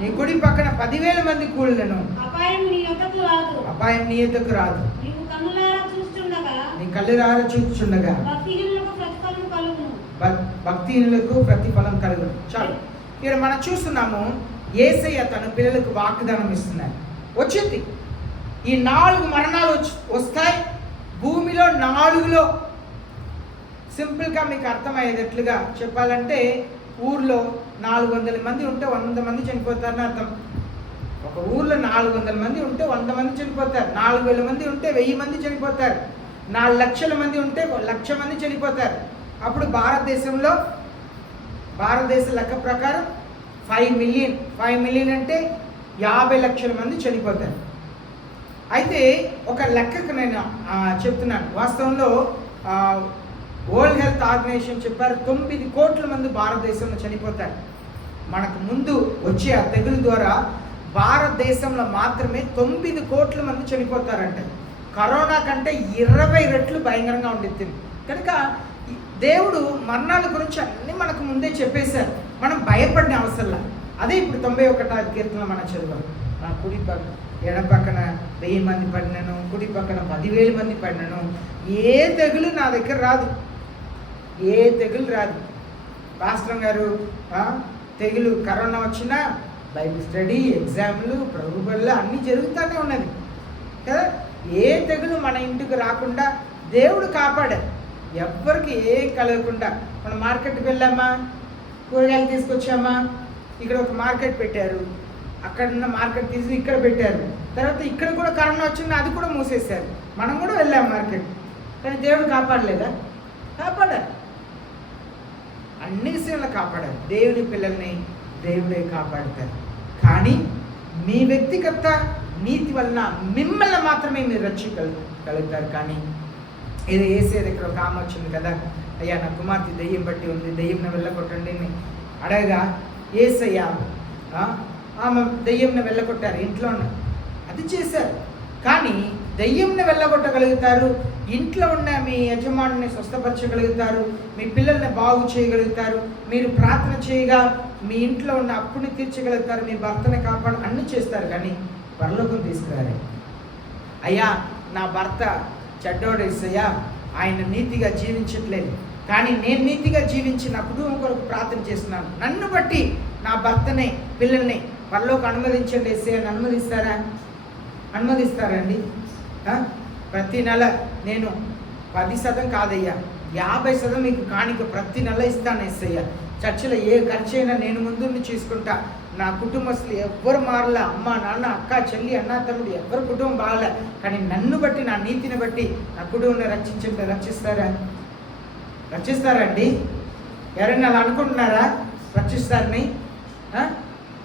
నీ కుడి పక్కన 10,000 మంది కూలినను అపాయం నీ యొద్దకు రాదు. నీ కళ్ళులారా చూస్తుండగా భక్తిహీనులకు ప్రతిఫలం కలుగును. చాలు. ఇక్కడ మనం చూస్తున్నాము యేసయ్య తన పిల్లలకు వాగ్దానం ఇస్తున్నారు. వచ్చింది ఈ 4 మరణాలు వస్తాయి భూమిలో. 4లో సింపుల్గా మీకు అర్థమయ్యేటట్లుగా చెప్పాలంటే, ఊర్లో 400 మంది ఉంటే 100 మంది చనిపోతారని అర్థం. ఒక ఊర్లో 400 మంది ఉంటే 100 మంది చనిపోతారు. 4,000 మంది ఉంటే 1000 మంది చనిపోతారు. 4 లక్షల మంది ఉంటే 1,00,000 మంది చనిపోతారు. అప్పుడు భారతదేశ లెక్క ప్రకారం 5 మిలియన్ అంటే 50 లక్షల మంది చనిపోతారు. అయితే ఒక లెక్కకు నేను చెప్తున్నాను. వాస్తవంలో వరల్డ్ హెల్త్ ఆర్గనైజేషన్ చెప్పారు 9 కోట్ల మంది భారతదేశంలో చనిపోతారు. మనకు ముందు వచ్చే ఆ తెగులు ద్వారా భారతదేశంలో మాత్రమే 9 కోట్ల మంది చనిపోతారంట. కరోనా కంటే 20 రెట్లు భయంకరంగా ఉండిద్ది. కనుక దేవుడు మరణాల గురించి అన్నీ మనకు ముందే చెప్పేశారు. మనం భయపడిన అవసరంలా. అదే ఇప్పుడు 91వ కీర్తన మనం చదివాం. కుడి ఎడం పక్కన 1000 మంది పడినను, కుడి పక్కన 10,000 మంది పడినను ఏ తెగులు నా దగ్గర రాదు. ఏ తెగులు రాదు. పాస్టర్ గారు తెగులు కరోనా వచ్చినా బైబిల్ స్టడీ, ఎగ్జామ్లు, ప్రభు బల్ల అన్నీ జరుగుతూనే ఉన్నది కదా. ఏ తెగులు మన ఇంటికి రాకుండా దేవుడు కాపాడారు. ఎవ్వరికి ఏం కలగకుండా. మనం మార్కెట్కి వెళ్ళామా, కూరగాయలు తీసుకొచ్చామా, ఇక్కడ ఒక మార్కెట్ పెట్టారు, అక్కడున్న మార్కెట్ తీసి ఇక్కడ పెట్టారు. తర్వాత ఇక్కడ కూడా కరోనా వచ్చింది, అది కూడా మూసేశారు. మనం కూడా వెళ్ళాం మార్కెట్. కానీ దేవుడు కాపాడలేదా? కాపాడారు. అన్ని విషయంలో కాపాడారు. దేవుని పిల్లల్ని దేవుడే కాపాడతారు. కానీ మీ వ్యక్తిగత నీతి వలన మిమ్మల్ని మాత్రమే మీరు రక్షించగలుగుతారు. కానీ ఏదో వేసే దగ్గర ఒక ఆమె వచ్చింది కదా, అయ్యా నా కుమార్తె దెయ్యం బట్టి ఉంది, దెయ్యంని వెళ్ళగొట్టండి అని అడగగా ఏసయ్యా ఆమె దెయ్యంని వెళ్ళగొట్టారు. ఇంట్లో అది చేశారు. కానీ దెయ్యంని వెళ్ళగొట్టగలుగుతారు, ఇంట్లో ఉన్న మీ యజమానిని స్వస్థపరచగలుగుతారు, మీ పిల్లల్ని బాగు చేయగలుగుతారు, మీరు ప్రార్థన చేయగా మీ ఇంట్లో ఉన్న అప్పుని తీర్చగలుగుతారు, మీ భర్తని కాపాడు అన్నీ చేస్తారు. కానీ పరలోకం తీసుకురారు. అయ్యా నా భర్త చెడ్డోడేసయ్యా, ఆయన నీతిగా జీవించట్లేదు, కానీ నేను నీతిగా జీవించి నా కుటుంబం కొరకు ప్రార్థన చేస్తున్నాను, నన్ను బట్టి నా భర్తని పిల్లల్ని పరలోకి అనుమతించండి ఏసయ్యా అని అనుమతిస్తారండి? ప్రతి నెల నేను 10% కాదయ్యా 50% మీకు కాணிక ప్రతి నెల ఇస్తాను ఏసయ్యా, చర్చిలో ఏ ఖర్చు అయినా నేను ముందుండి చూసుకుంటా, నా కుటుంబస్తులు ఎవ్వరు మారలే, అమ్మ నాన్న అక్క చెల్లి అన్న తమ్ముడు ఎవరు కుటుంబం బాగలే, కానీ నన్ను బట్టి నా నీతిని బట్టి నా కుటుంబాన్ని రక్షిస్తారండి? ఎవరైనా అలా అనుకుంటున్నారా రక్షిస్తారని?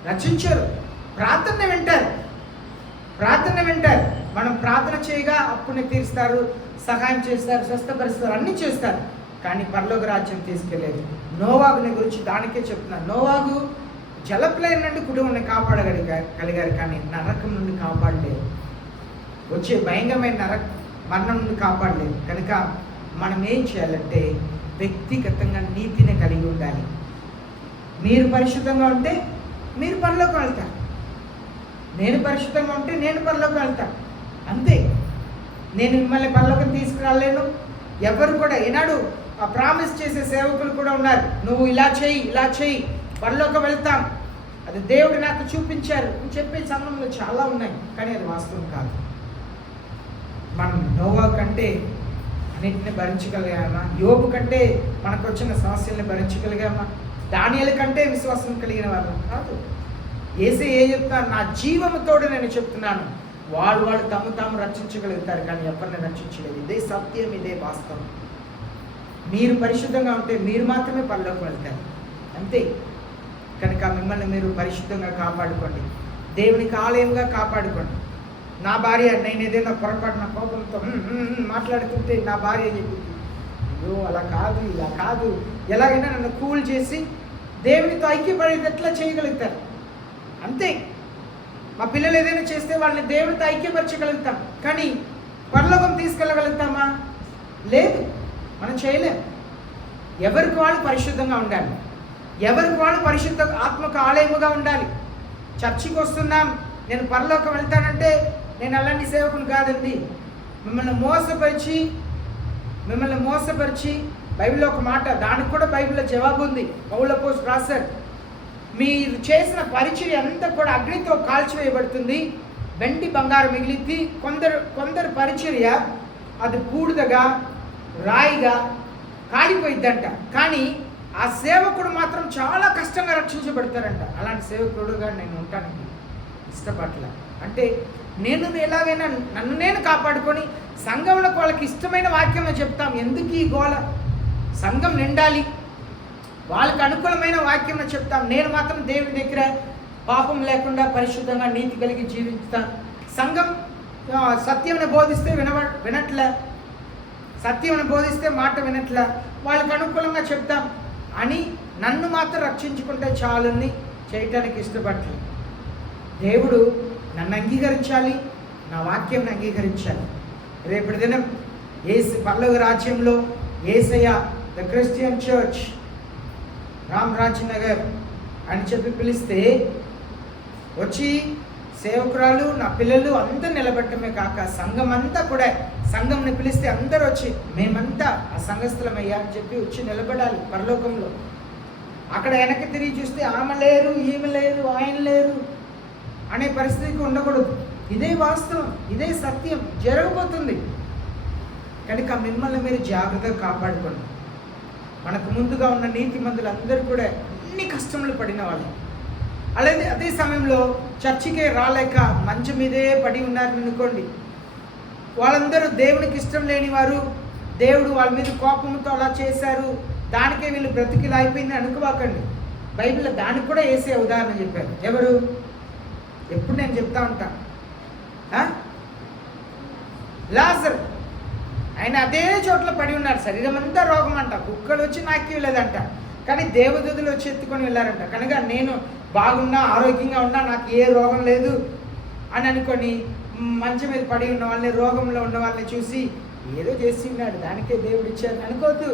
రక్షించరు. ప్రార్థన వింటారు. మనం ప్రార్థన చేయగా అప్పుని తీరుస్తారు, సహాయం చేస్తారు, స్వస్థపరుస్తారు, అన్నీ చేస్తారు, కానీ పరలోక రాజ్యం తీసుకెళ్ళలేదు. నోవాగుని గురించి దానికే చెప్తున్నాను. నోవాగు జలప్రలయం నుండి కుటుంబాన్ని కాపాడగలిగారు, కానీ నరకం నుండి కాపాడలేదు, వచ్చే భయంకరమైన మరణం నుండి కాపాడలేదు. కనుక మనం ఏం చేయాలంటే వ్యక్తిగతంగా నీతిని కలిగి ఉండాలి. మీరు పరిశుద్ధంగా ఉంటే మీరు పరలోకం వెళ్తారు, నేను పరిశుద్ధంగా ఉంటే నేను పరలోకం వెళ్తాను, అంతే. నేను మిమ్మల్ని పరలోకం తీసుకురాలేను. ఎవరు కూడా ఈనాడు ఆ ప్రామిస్ చేసే సేవకులు కూడా ఉన్నారు, నువ్వు ఇలా చేయి పరలోకం వెళ్తాం, అది దేవుడు నాకు చూపించారు అని చెప్పే సంఘంలో చాలా ఉన్నాయి, కానీ అది వాస్తవం కాదు. మనం నోవా కంటే అన్నింటిని భరించగలిగామా? యోబు కంటే మనకు వచ్చిన సమస్యల్ని భరించగలిగామా? దానియేలు కంటే విశ్వాసం కలిగిన వారు కాదు. యేసయ్య ఏం చెప్తున్నారు? నా జీవముతోడు నేను చెప్తున్నాను, వాళ్ళు తాము రక్షించగలుగుతారు, కానీ ఎవరిని రక్షించలేదు. ఇదే సత్యం, ఇదే వాస్తవం. మీరు పరిశుద్ధంగా ఉంటే మీరు మాత్రమే పరలోకం వెళ్తారు, అంతే. కనుక మిమ్మల్ని మీరు పరిశుద్ధంగా కాపాడుకోండి, దేవునికి ఆలయంగా కాపాడుకోండి. నా భార్య నేను ఏదైనా పొరపాటున కోపంతో మాట్లాడుతుంటే నా భార్య చెప్పింది, అయ్యో అలా కాదు ఇలా కాదు, ఎలాగైనా నన్ను కూల్ చేసి దేవునితో ఐక్యపడేటట్లా చేయగలుగుతారు, అంతే. మా పిల్లలు ఏదైనా చేస్తే వాళ్ళని దేవునితో ఐక్యపరచగలుగుతాం, కానీ పరలోకం తీసుకెళ్ళగలుగుతామా? లేదు, మనం చేయలేం. ఎవరికి వాళ్ళు పరిశుద్ధంగా ఉండాలి, ఎవరికి వాళ్ళు పరిశుద్ధ ఆత్మకు ఆలయముగా ఉండాలి. చర్చికి వస్తున్నాం, నేను పరలోకం వెళ్తానంటే నేను అలాంటి సేవకుని కాదండి. మిమ్మల్ని మోసపరిచి బైబిల్లో ఒక మాట, దానికి కూడా బైబిల్లో జవాబు ఉంది. పౌలు అపోస్తలుడు రాశారు, మీరు చేసిన పరిచర్య అంతా కూడా అగ్నితో కాల్చివేయబడుతుంది, వెండి బంగారం మిగిలింది. కొందరు పరిచర్య అది బూడిదగా రాయిగా కాలిపోయిద్దంట, కానీ ఆ సేవకుడు మాత్రం చాలా కష్టంగా రక్షించబడతారంట. అలాంటి సేవకుడుగా నేను ఉంటానికి ఇష్టపడల. అంటే నేను ఎలాగైనా నన్ను నేను కాపాడుకొని సంఘంలో వాళ్ళకి ఇష్టమైన వాక్యంలో చెప్తాం. ఎందుకు ఈ గోల? సంఘం నిండాలి, వాళ్ళకి అనుకూలమైన వాక్యంలో చెప్తాం. నేను మాత్రం దేవుని దగ్గర పాపం లేకుండా పరిశుద్ధంగా నీతి కలిగి జీవిస్తాను. సంఘం సత్యంని బోధిస్తే వినట్లే, సత్యంని బోధిస్తే మాట వినట్లే, వాళ్ళకి అనుకూలంగా చెప్తాం అని నన్ను మాత్రం రక్షించుకుంటే చాలుని చేయటానికి ఇష్టపడలేదు. దేవుడు నన్ను అంగీకరించాలి, నా వాక్యంని అంగీకరించాలి. రేపటి దినం పరలోక రాజ్యంలో యేసయ్య the Christian church Ramraj Nagar అని చెప్పి పిలిస్తే వచ్చి సేవకురాలు నా పిల్లలు అందరూ నిలబెట్టమే కాక సంఘం అంతా కూడా, సంఘంని పిలిస్తే అందరూ వచ్చి మేమంతా ఆ సంఘస్థలమయ్యా అని చెప్పి వచ్చి నిలబడాలి పరలోకంలో. అక్కడ వెనక్కి తిరిగి చూస్తే ఆమె లేరు, ఈమె లేరు, ఆయన లేరు అనే పరిస్థితికి ఉండకూడదు. ఇదే వాస్తవం, ఇదే సత్యం జరగబోతుంది. కనుక మిమ్మల్ని మీరు జాగ్రత్తగా కాపాడుకోండి. మనకు ముందుగా ఉన్న నీతిమంతులు అందరూ కూడా అన్ని కష్టములు పడిన వాళ్ళు. అలాగే అదే సమయంలో చర్చికే రాలేక మంచం మీదే పడి ఉన్నారని అనుకోండి, వాళ్ళందరూ దేవునికి ఇష్టం లేని వారు, దేవుడు వాళ్ళ మీద కోపంతో అలా చేశారు, దానికే వీళ్ళు బ్రతికిలా అయిపోయింది అనుకోవాకండి. బైబిల్లో దానికి కూడా యేసే ఉదాహరణ చెప్పారు. ఎవరు? ఎప్పుడు నేను చెప్తా ఉంటా, లాజరు. ఆయన అదే చోట్ల పడి ఉన్నారు, శరీరం అంతా రోగం అంట, కుక్కలు వచ్చి నాకి లేదంట, కానీ దేవదూతలు వచ్చి ఎత్తుకొని వెళ్ళారంట. కనుక నేను బాగున్నా, ఆరోగ్యంగా ఉన్నా, నాకు ఏ రోగం లేదు అని అనుకొని మంచం మీద పడి ఉన్న వాళ్ళని, రోగంలో ఉన్న వాళ్ళని చూసి ఏదో చేసి ఉన్నాడు దానికే దేవుడు ఇచ్చారు అనుకోవద్దు.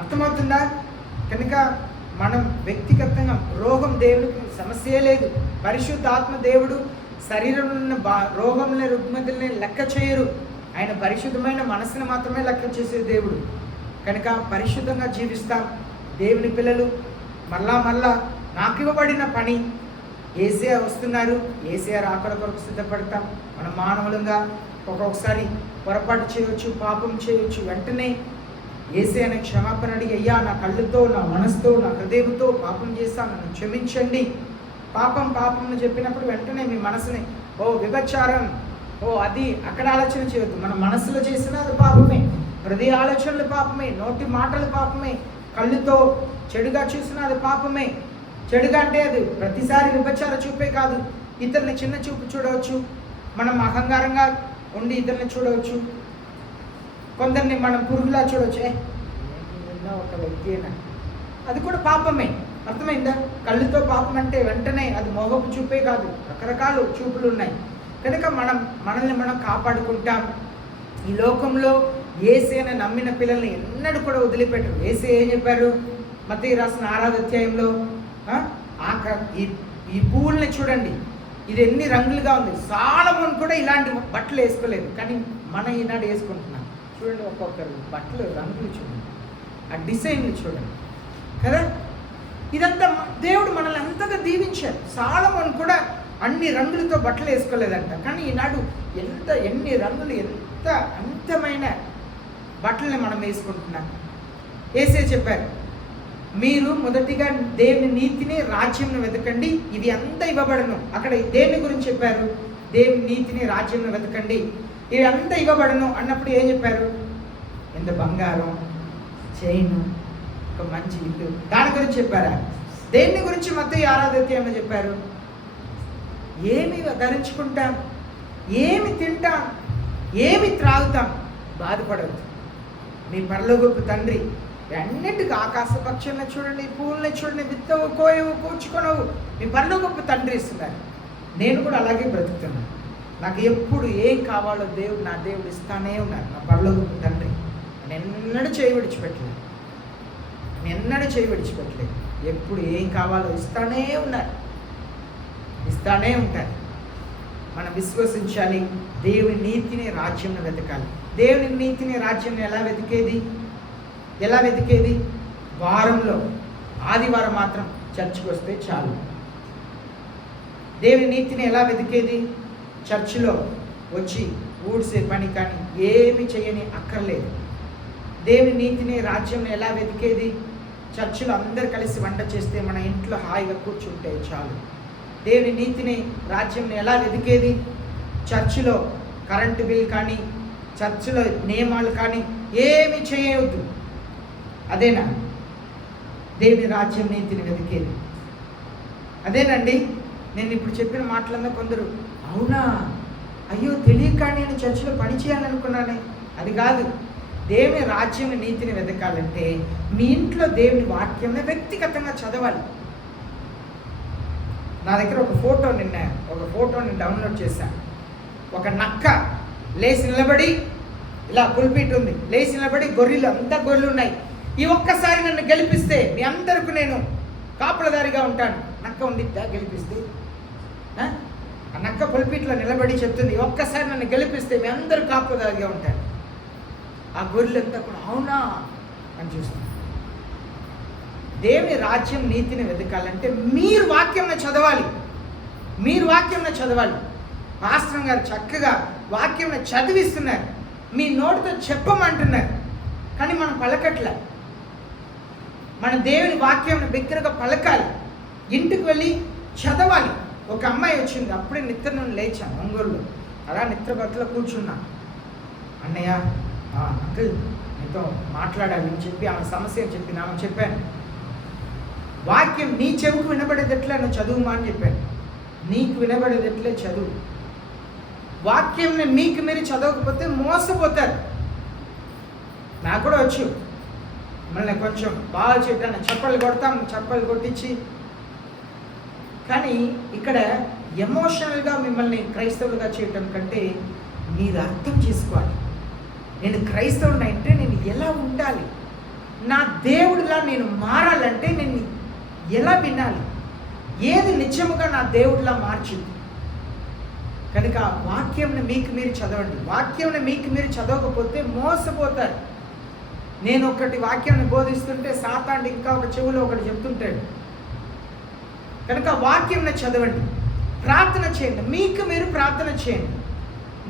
అర్థమవుతుందా? కనుక మనం వ్యక్తిగతంగా రోగం దేవుడికి సమస్యే లేదు. పరిశుద్ధాత్మ దేవుడు శరీరంలో ఉన్న రోగంలో రుగ్మతల్ని లెక్క చేయరు. ఆయన పరిశుద్ధమైన మనసుని మాత్రమే లెక్క చేసే దేవుడు. కనుక పరిశుద్ధంగా జీవిస్తాం. దేవుని పిల్లలు మళ్ళా నాకు ఇవ్వబడిన పని, ఏసయ్య వస్తున్నారు, ఏసయ్య రాకడ కొరకు సిద్ధపడతాం. మనం మానవులంగా ఒక్కొక్కసారి పొరపాటు చేయవచ్చు, పాపం చేయవచ్చు. వెంటనే ఏసయ్యని క్షమాపణ అడిగి, అయ్యా నా కళ్ళుతో, నా మనసుతో, నా హృదయంతో పాపం చేస్తాను, నన్ను క్షమించండి. పాపంను చెప్పినప్పుడు వెంటనే మీ మనసుని విభచారం, అది అక్కడ ఆలోచన చేయొద్దు. మన మనసులో చేసిన అది పాపమే, హృదయ ఆలోచనలు పాపమే, నోటి మాటలు పాపమే, కళ్ళుతో చెడుగా చూసినా అది పాపమే. చెడుగా అంటే అది ప్రతిసారి విభచార చూపే కాదు, ఇతరుని చిన్న చూపు చూడవచ్చు. మనం అహంకారంగా ఉండి ఇతరుని చూడవచ్చు. కొందరిని మనం పురుగులా చూడవచ్చు. ఒక వ్యక్తి అయినా అది కూడా పాపమే. అర్థమైందా? కళ్ళుతో పాపం అంటే వెంటనే అది మోహపు చూపే కాదు, రకరకాల చూపులు ఉన్నాయి. కనుక మనల్ని మనం కాపాడుకుంటాం. ఈ లోకంలో యేసయ్యను నమ్మిన పిల్లల్ని ఎన్నడూ కూడా వదిలిపెట్టరు. యేసయ్య ఏం చెప్పారు? మత్తయి రాసిన 6వ అధ్యాయంలో, ఈ పువ్వుల్ని చూడండి, ఇది ఎన్ని రంగులుగా ఉంది. సొలొమోను కూడా ఇలాంటి బట్టలు వేసుకోలేదు, కానీ మనం ఈనాడు వేసుకుంటున్నాం. చూడండి, ఒక్కొక్కరు బట్టలు రంగులు చూడండి, ఆ డిజైన్లు చూడండి కదా. ఇదంతా దేవుడు మనల్ని అంతగా దీవించారు. సొలొమోను కూడా అన్ని రంగులతో బట్టలు వేసుకోలేదంట, కానీ ఈనాడు ఎన్ని రంగులు, ఎంత అంతమైన బట్టల్ని మనం వేసుకుంటున్నాం. యేసయ్య చెప్పారు, మీరు మొదటిగా దేవుని నీతిని, రాజ్యంను వెతకండి, ఇవి అంతా ఇవ్వబడను. అక్కడ దేని గురించి చెప్పారు? దేవుని నీతిని, రాజ్యంను వెతకండి, ఇవి అంతా ఇవ్వబడను అన్నప్పుడు ఏం చెప్పారు? ఎంత బంగారం, చైన్, ఒక మంచి ఇల్లు, దాని గురించి చెప్పారా? దేని గురించి మత్తయి 6వ అధ్యాయంలో చెప్పారు? ఏమి ధరించుకుంటాం, ఏమి తింటాం, ఏమి త్రాగుతాం, బాధపడవద్దు. మీ పరలోకపు తండ్రి అన్నిటికీ ఆకాశ పక్షులను చూడండి, పువ్వులని చూడండి, విత్తవు, కోయవు, కూర్చుకొనవు, మీ పరలోకపు తండ్రి ఇస్తున్నారు. నేను కూడా అలాగే బ్రతుకుతున్నాను. నాకు ఎప్పుడు ఏం కావాలో నా దేవుడు ఇస్తానే ఉన్నారు. నా పరలోకపు తండ్రి ఎన్నడూ చేయి విడిచిపెట్టలేదు, ఎప్పుడు ఏం కావాలో ఇస్తానే ఉన్నారు, ఇస్తానే ఉంటారు. మనం విశ్వసించాలి. దేవుని నీతిని, రాజ్యంను వెతకాలి. దేవుని నీతిని, రాజ్యాన్ని ఎలా వెతికేది? వారంలో ఆదివారం మాత్రం చర్చికి వస్తే చాలు. దేవుని నీతిని ఎలా వెతికేది? చర్చిలో వచ్చి ఊడ్సే పని కానీ ఏమి చేయని అక్కర్లేదు. దేవుని నీతిని, రాజ్యాన్ని ఎలా వెతికేది? చర్చిలో అందరు కలిసి వంట చేస్తే మన ఇంట్లో హాయిగా కూర్చుంటే చాలు. దేవుని నీతిని, రాజ్యాన్ని ఎలా వెతికేది? చర్చిలో కరెంటు బిల్ కానీ, చర్చిలో నియమాలు కానీ ఏమి చేయవద్దు. అదేనా దేవుని రాజ్యం, నీతిని వెతికేది? అదేనండి. నేను ఇప్పుడు చెప్పిన మాటలన్నా కొందరు, అవునా, అయ్యో తెలియక నేను చర్చిలో పని చేయాలనుకున్నానే. అది కాదు. దేవుని రాజ్యం, నీతిని వెతకాలంటే మీ ఇంట్లో దేవుని వాక్యంని వ్యక్తిగతంగా చదవాలి. నా దగ్గర ఒక ఫోటోని డౌన్లోడ్ చేశాను. ఒక నక్క లేచి నిలబడి, ఇలా పుల్పిట్ ఉంది, లేచి నిలబడి గొర్రెలు, అంతా గొర్రెలు ఉన్నాయి, ఈ ఒక్కసారి నన్ను గెలిపిస్తే మీ అందరికీ నేను కాపులదారిగా ఉంటాను. నక్క ఉండిద్దా గెలిపిస్తే? ఆ నక్క పుల్పిట్లో నిలబడి చెప్తుంది, ఒక్కసారి నన్ను గెలిపిస్తే మీ అందరూ కాపులదారిగా ఉంటాను. ఆ గొర్రెలంతా కూడా అవునా అని చూస్తుంది. దేవుని రాజ్యం, నీతిని వెతకాలంటే మీరు వాక్యంను చదవాలి. పాస్టర్ గారు చక్కగా వాక్యంను చదివిస్తున్నారు, మీ నోటితో చెప్పమంటున్నారు, కానీ మనం పలకట్లే. మన దేవుని వాక్యం బిగ్గరగా పలకాలి, ఇంటికి వెళ్ళి చదవాలి. ఒక అమ్మాయి వచ్చింది, అప్పుడే నిద్ర నుండి లేచాను ఒంగోలులో, అలా నిద్ర బట్టలో కూర్చున్నా. అన్నయ్య అంకుల్ నీతో మాట్లాడాలి అని చెప్పి ఆమె సమస్య అని చెప్పి ఆమె చెప్పాను. వాక్యం నీ చెవుకు వినబడేది ఎట్లా నువ్వు చదువుమా అని చెప్పాను. నీకు వినబడేది ఎట్లే చదువు. వాక్యంని మీకు మీరు చదవకపోతే మోసపోతారు. నాకు కూడా వచ్చు, మళ్ళీ కొంచెం బాగా చేయడానికి చప్పలు కొట్టించి కానీ ఇక్కడ ఎమోషనల్గా మిమ్మల్ని క్రైస్తవులుగా చేయటం కంటే మీరు అర్థం చేసుకోవాలి. నేను క్రైస్తవుడిని అంటే నేను ఎలా ఉండాలి, నా దేవుడిలా నేను మారాలంటే నేను ఎలా వినాలి, ఏది నిజముగా నా దేవుడిలా మార్చింది. కనుక వాక్యంని మీకు మీరు చదవండి. వాక్యంని మీకు మీరు చదవకపోతే మోసపోతారు. నేను ఒకటి వాక్యాన్ని బోధిస్తుంటే సాతాండు ఇంకా ఒక చెవులో ఒకటి చెప్తుంటాడు. కనుక వాక్యంని చదవండి, ప్రార్థన చేయండి, మీకు మీరు ప్రార్థన చేయండి,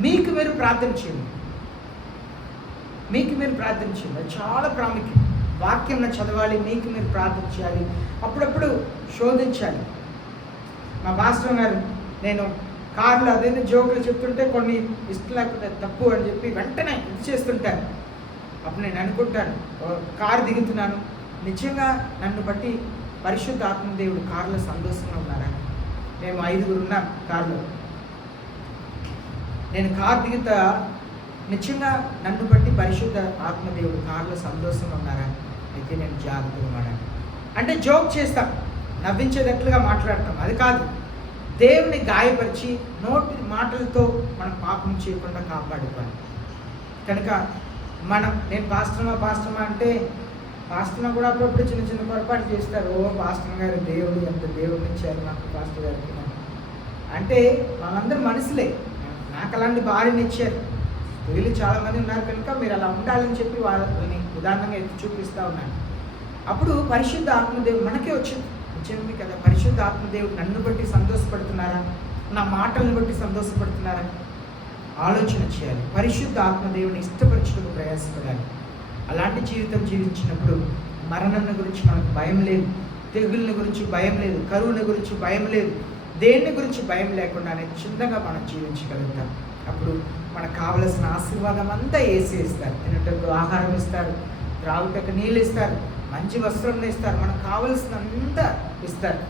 మీకు మీరు ప్రార్థన చేయండి, మీకు మీరు ప్రార్థన చేయండి. అది చాలా ప్రాముఖ్యం. వాక్యంని చదవాలి, మీకు మీరు ప్రార్థన చేయాలి, అప్పుడప్పుడు శోధించాలి. మా పాస్టర్ గారు నేను కార్లో అదేదో జోకులు చెప్తుంటే కొన్ని ఇష్టం లేకపోతే తప్పు అని చెప్పి వెంటనే ఇది చేస్తుంటాను. అప్పుడు నేను అనుకుంటాను, కారు దిగుతున్నాను, నిజంగా నన్ను బట్టి పరిశుద్ధ ఆత్మదేవుడు కారులో సంతోషంగా ఉన్నారా? మేము 5గురు ఉన్నాం కారులో. నేను కారు దిగుతా, నిజంగా నన్ను బట్టి పరిశుద్ధ ఆత్మదేవుడు కారులో సంతోషంగా ఉన్నారా? అయితే నేను జాగ్రత్తగా ఉన్నాను అంటే జోక్ చేస్తాం, నవ్వించేటట్లుగా మాట్లాడతాం. అది కాదు, దేవుని గాయపరిచి నోటి మాటలతో మనం పాపం చేయకుండా కాపాడుకోవాలి. కనుక నేను పాస్టర్మా అంటే పాస్టర్మా కూడా అప్పుడప్పుడు చిన్న చిన్న పొరపాటు చేస్తారు. పాస్టర్ గారు దేవుడు ఎంత దేవుడిని ఇచ్చారు నాకు పాస్టర్ గారికి అంటే వాళ్ళందరూ మనుషులే. నాకు అలాంటి భార్యని ఇచ్చారు. వీళ్ళు చాలామంది ఉన్నారు కనుక మీరు అలా ఉండాలని చెప్పి వాళ్ళని ఉదాహరణగా ఎత్తి చూపిస్తూ ఉన్నాను. అప్పుడు పరిశుద్ధ ఆత్మదేవుడు మనకే వచ్చింది, వచ్చింది కదా. పరిశుద్ధ ఆత్మదేవుడు నన్ను బట్టి సంతోషపడుతున్నారా, నా మాటలను బట్టి సంతోషపడుతున్నారా ఆలోచన చేయాలి. పరిశుద్ధ ఆత్మదేవుని ఇష్టపరచుటకు ప్రయాసపడాలి. అలాంటి జీవితం జీవించినప్పుడు మరణం గురించి మనకు భయం లేదు, తెగుళ్ళ గురించి భయం లేదు, కరువుల గురించి భయం లేదు, దేని గురించి భయం లేకుండానే చిన్నగా మనం జీవించగలుగుతాం. అప్పుడు మనకు కావలసిన ఆశీర్వాదం అంతా ఇస్తారు. తినటకు ఆహారం ఇస్తారు, త్రాగుటకు నీళ్ళు ఇస్తారు, మంచి వస్త్రం ఇస్తారు, మనకు కావలసినంతా ఇస్తారు.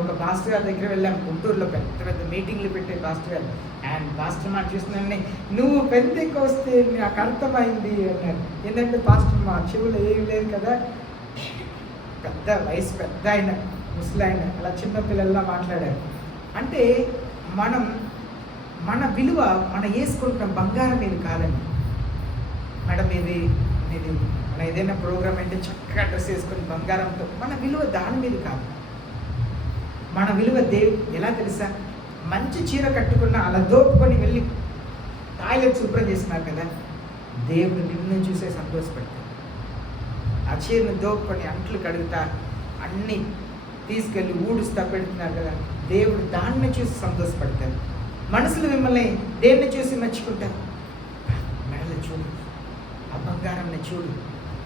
ఒక పాస్టర్ గారి దగ్గర వెళ్ళాము గుంటూరులో, పెద్ద పెద్ద మీటింగ్లు పెట్టే పాస్టర్ గారు. అండ్ పాస్టర్ మాట చూస్తున్నాను, నువ్వు పెద్దకి వస్తే నాకు అర్థమైంది అన్నారు. ఏంటంటే పాస్టర్ మా చెవులు ఏమి లేదు కదా, పెద్ద వయసు పెద్ద ఆయన, ముసలాయన, అలా చిన్నపిల్లల్లా మాట్లాడారు. అంటే మన విలువ మనం వేసుకుంటాం, బంగారం ఇది కాదండి మేడం. ఇది మన ఏదైనా ప్రోగ్రామ్ అంటే చక్కగా డ్రెస్ వేసుకొని బంగారంతో, మన విలువ దాని మీద కాదు. మన విలువ ఎలా తెలుసా? మంచి చీర కట్టుకున్న అలా దోపుకొని వెళ్ళి టాయిలెట్ శుభ్రం చేస్తున్నారు కదా, దేవుడు నిన్ను చూసే సంతోషపడతాడు. ఆ చీరను దోపుకొని అంట్లు కడుగుతా అన్నీ తీసుకెళ్ళి ఊడుస్తా పెడుతున్నారు కదా, దేవుడు దాన్ని చూసి సంతోషపడతాడు. మనుషులు మిమ్మల్ని దేన్ని చూసి మెచ్చుకుంటారు? మెడలు చూడు, ఆ బంగారాన్ని చూడు,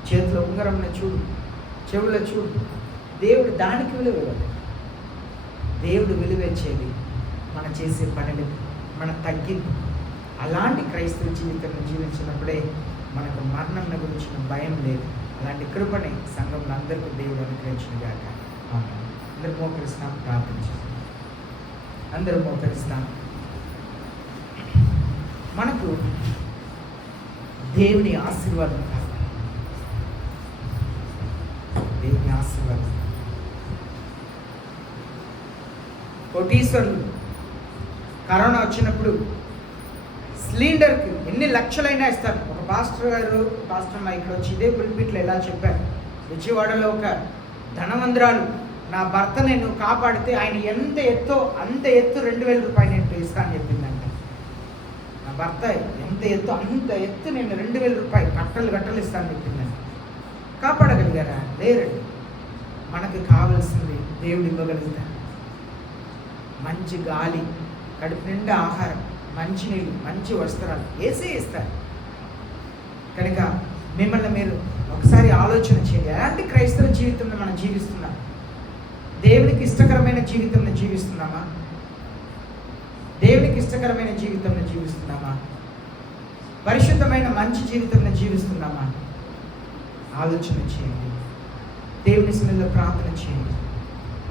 చేతిలో ఉంగరంని చూడు, చెవులో చూడు. దేవుడు దానికి విలువ ఇవ్వదు. దేవుడు విలువేసేది మనం చేసే పనులు, మన తగ్గింపు. అలాంటి క్రైస్తవ జీవితాన్ని జీవించినప్పుడే మనకు మరణం గురించిన భయం లేదు. అలాంటి కృపని సంఘంలో అందరికీ దేవుడు అనుగ్రహించిన గాక. అందరూ మోకరిస్తాం, ప్రార్థించాం. అందరూ మోకరిస్తాం. మనకు దేవుని ఆశీర్వాదం కావాలి. దేవుని ఆశీర్వాదం. కోటీశ్వరులు కరోనా వచ్చినప్పుడు సిలిండర్కి ఎన్ని లక్షలైనా ఇస్తారు. ఒక పాస్టర్ మా ఇక్కడ వచ్చి ఇదే పుల్పిట్లో ఎలా చెప్పారు, విజయవాడలో ఒక ధనవంతురాలు, నా భర్తని నువ్వు కాపాడితే ఆయన ఎంత ఎత్తో అంత ఎత్తు 2000 రూపాయలు నేను ఇస్తాను చెప్పిందంట. నా భర్త ఎంత ఎత్తు అంత ఎత్తు నేను 2000 రూపాయలు కట్టలు ఇస్తాను చెప్పిందంట. కాపాడగలిగారా? లేరండి. మనకు కావలసింది దేవుడు ఇవ్వగలుగుతారు. మంచి గాలి, కడుపు నిండా ఆహారం, మంచి నీళ్ళు, మంచి వస్త్రాలు వేసే ఇస్తారు. కనుక మిమ్మల్ని మీరు ఒకసారి ఆలోచన చేయాలి. ఎలాంటి క్రైస్తవ జీవితంలో మనం జీవిస్తున్నాం? దేవునికి ఇష్టకరమైన జీవితంలో జీవిస్తున్నామా? దేవునికి ఇష్టకరమైన జీవితంలో జీవిస్తున్నామా? పరిశుద్ధమైన మంచి జీవితంలో జీవిస్తున్నామా? ఆలోచన చేయండి. దేవుని సన్నిధిలో ప్రార్థన చేయండి.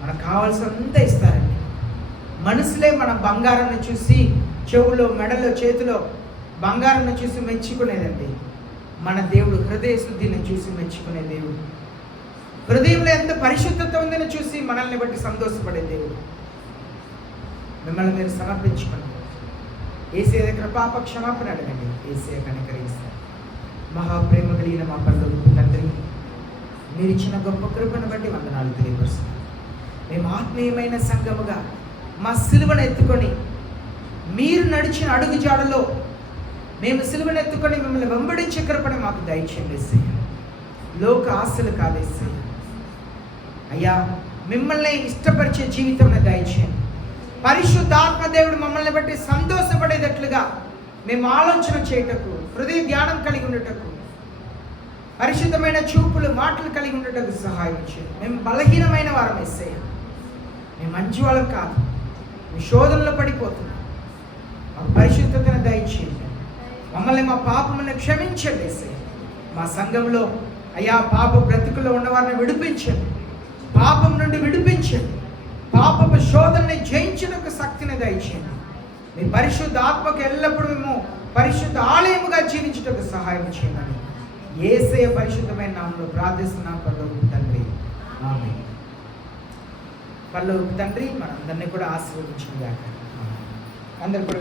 మనకు కావాల్సినంత ఇస్తారండి. మనుషులే మన బంగారాన్ని చూసి చెవులో, మెడలో, చేతిలో బంగారాన్ని చూసి మెచ్చుకునేదండి. మన దేవుడు హృదయ శుద్ధిని చూసి మెచ్చుకునే దేవుడు. హృదయంలో ఎంత పరిశుద్ధత ఉందని చూసి మనల్ని బట్టి సంతోషపడే దేవుడు. మిమ్మల్ని మీరు సమర్పించుకోండి. యేసయ్య దగ్గర పాప క్షమాపణ అడగండి. యేసయ్య కనికరిస్తారు. మహాప్రేమ కలిగిన మా పరలోకపు తండ్రి, మీరు ఇచ్చిన గొప్ప కృపను బట్టి వందనాలు తెలియపరుస్తున్నాం. మేము ఆత్మీయమైన సంఘముగా మా సిలువను ఎత్తుకొని మీరు నడిచిన అడుగు జాడలో మేము సిలువను ఎత్తుకొని మిమ్మల్ని వెంబడించే కృపను మాకు దయచేయండి యేసయ్య. లోక ఆశలు కాదు యేసయ్య. అయ్యా, మిమ్మల్ని ఇష్టపరిచే జీవితం దయచేయండి. పరిశుద్ధాత్మ దేవుడు మమ్మల్ని బట్టి సంతోషపడేటట్లుగా మేము ఆలోచన చేయటకు, హృదయ ధ్యానం కలిగి ఉండటకు, పరిశుద్ధమైన చూపులు మాటలు కలిగి ఉండటకు సహాయం చేయండి. మేము బలహీనమైన వారం యేసయ్య. మేము మంచి వాళ్ళం కాదు, మీ శోధనలో పడిపోతున్నాం. మాకు పరిశుద్ధతను దయచేయండి. మమ్మల్ని మా పాపములను క్షమించండి యేసయ్య. మా సంఘంలో అయ్యా పాప బ్రతుకులో ఉన్నవారిని విడిపించండి. పాపం నుండి విడిపించండి. పాపపు శోధనని జయించడానికి శక్తిని దయచేయండి. మీ పరిశుద్ధ ఆత్మకు ఎల్లప్పుడూ మేము పరిశుద్ధ ఆలయముగా జీవించడానికి సహాయం చేయమని యేసయ్య పరిశుద్ధమైన నామములో ప్రార్థిస్తున్నాం పరలోకపు తండ్రి. ఆమేన్. పరలోకపు తండ్రి మనందరినీ కూడా ఆశీర్వదించును గాక. అందరూ కూడా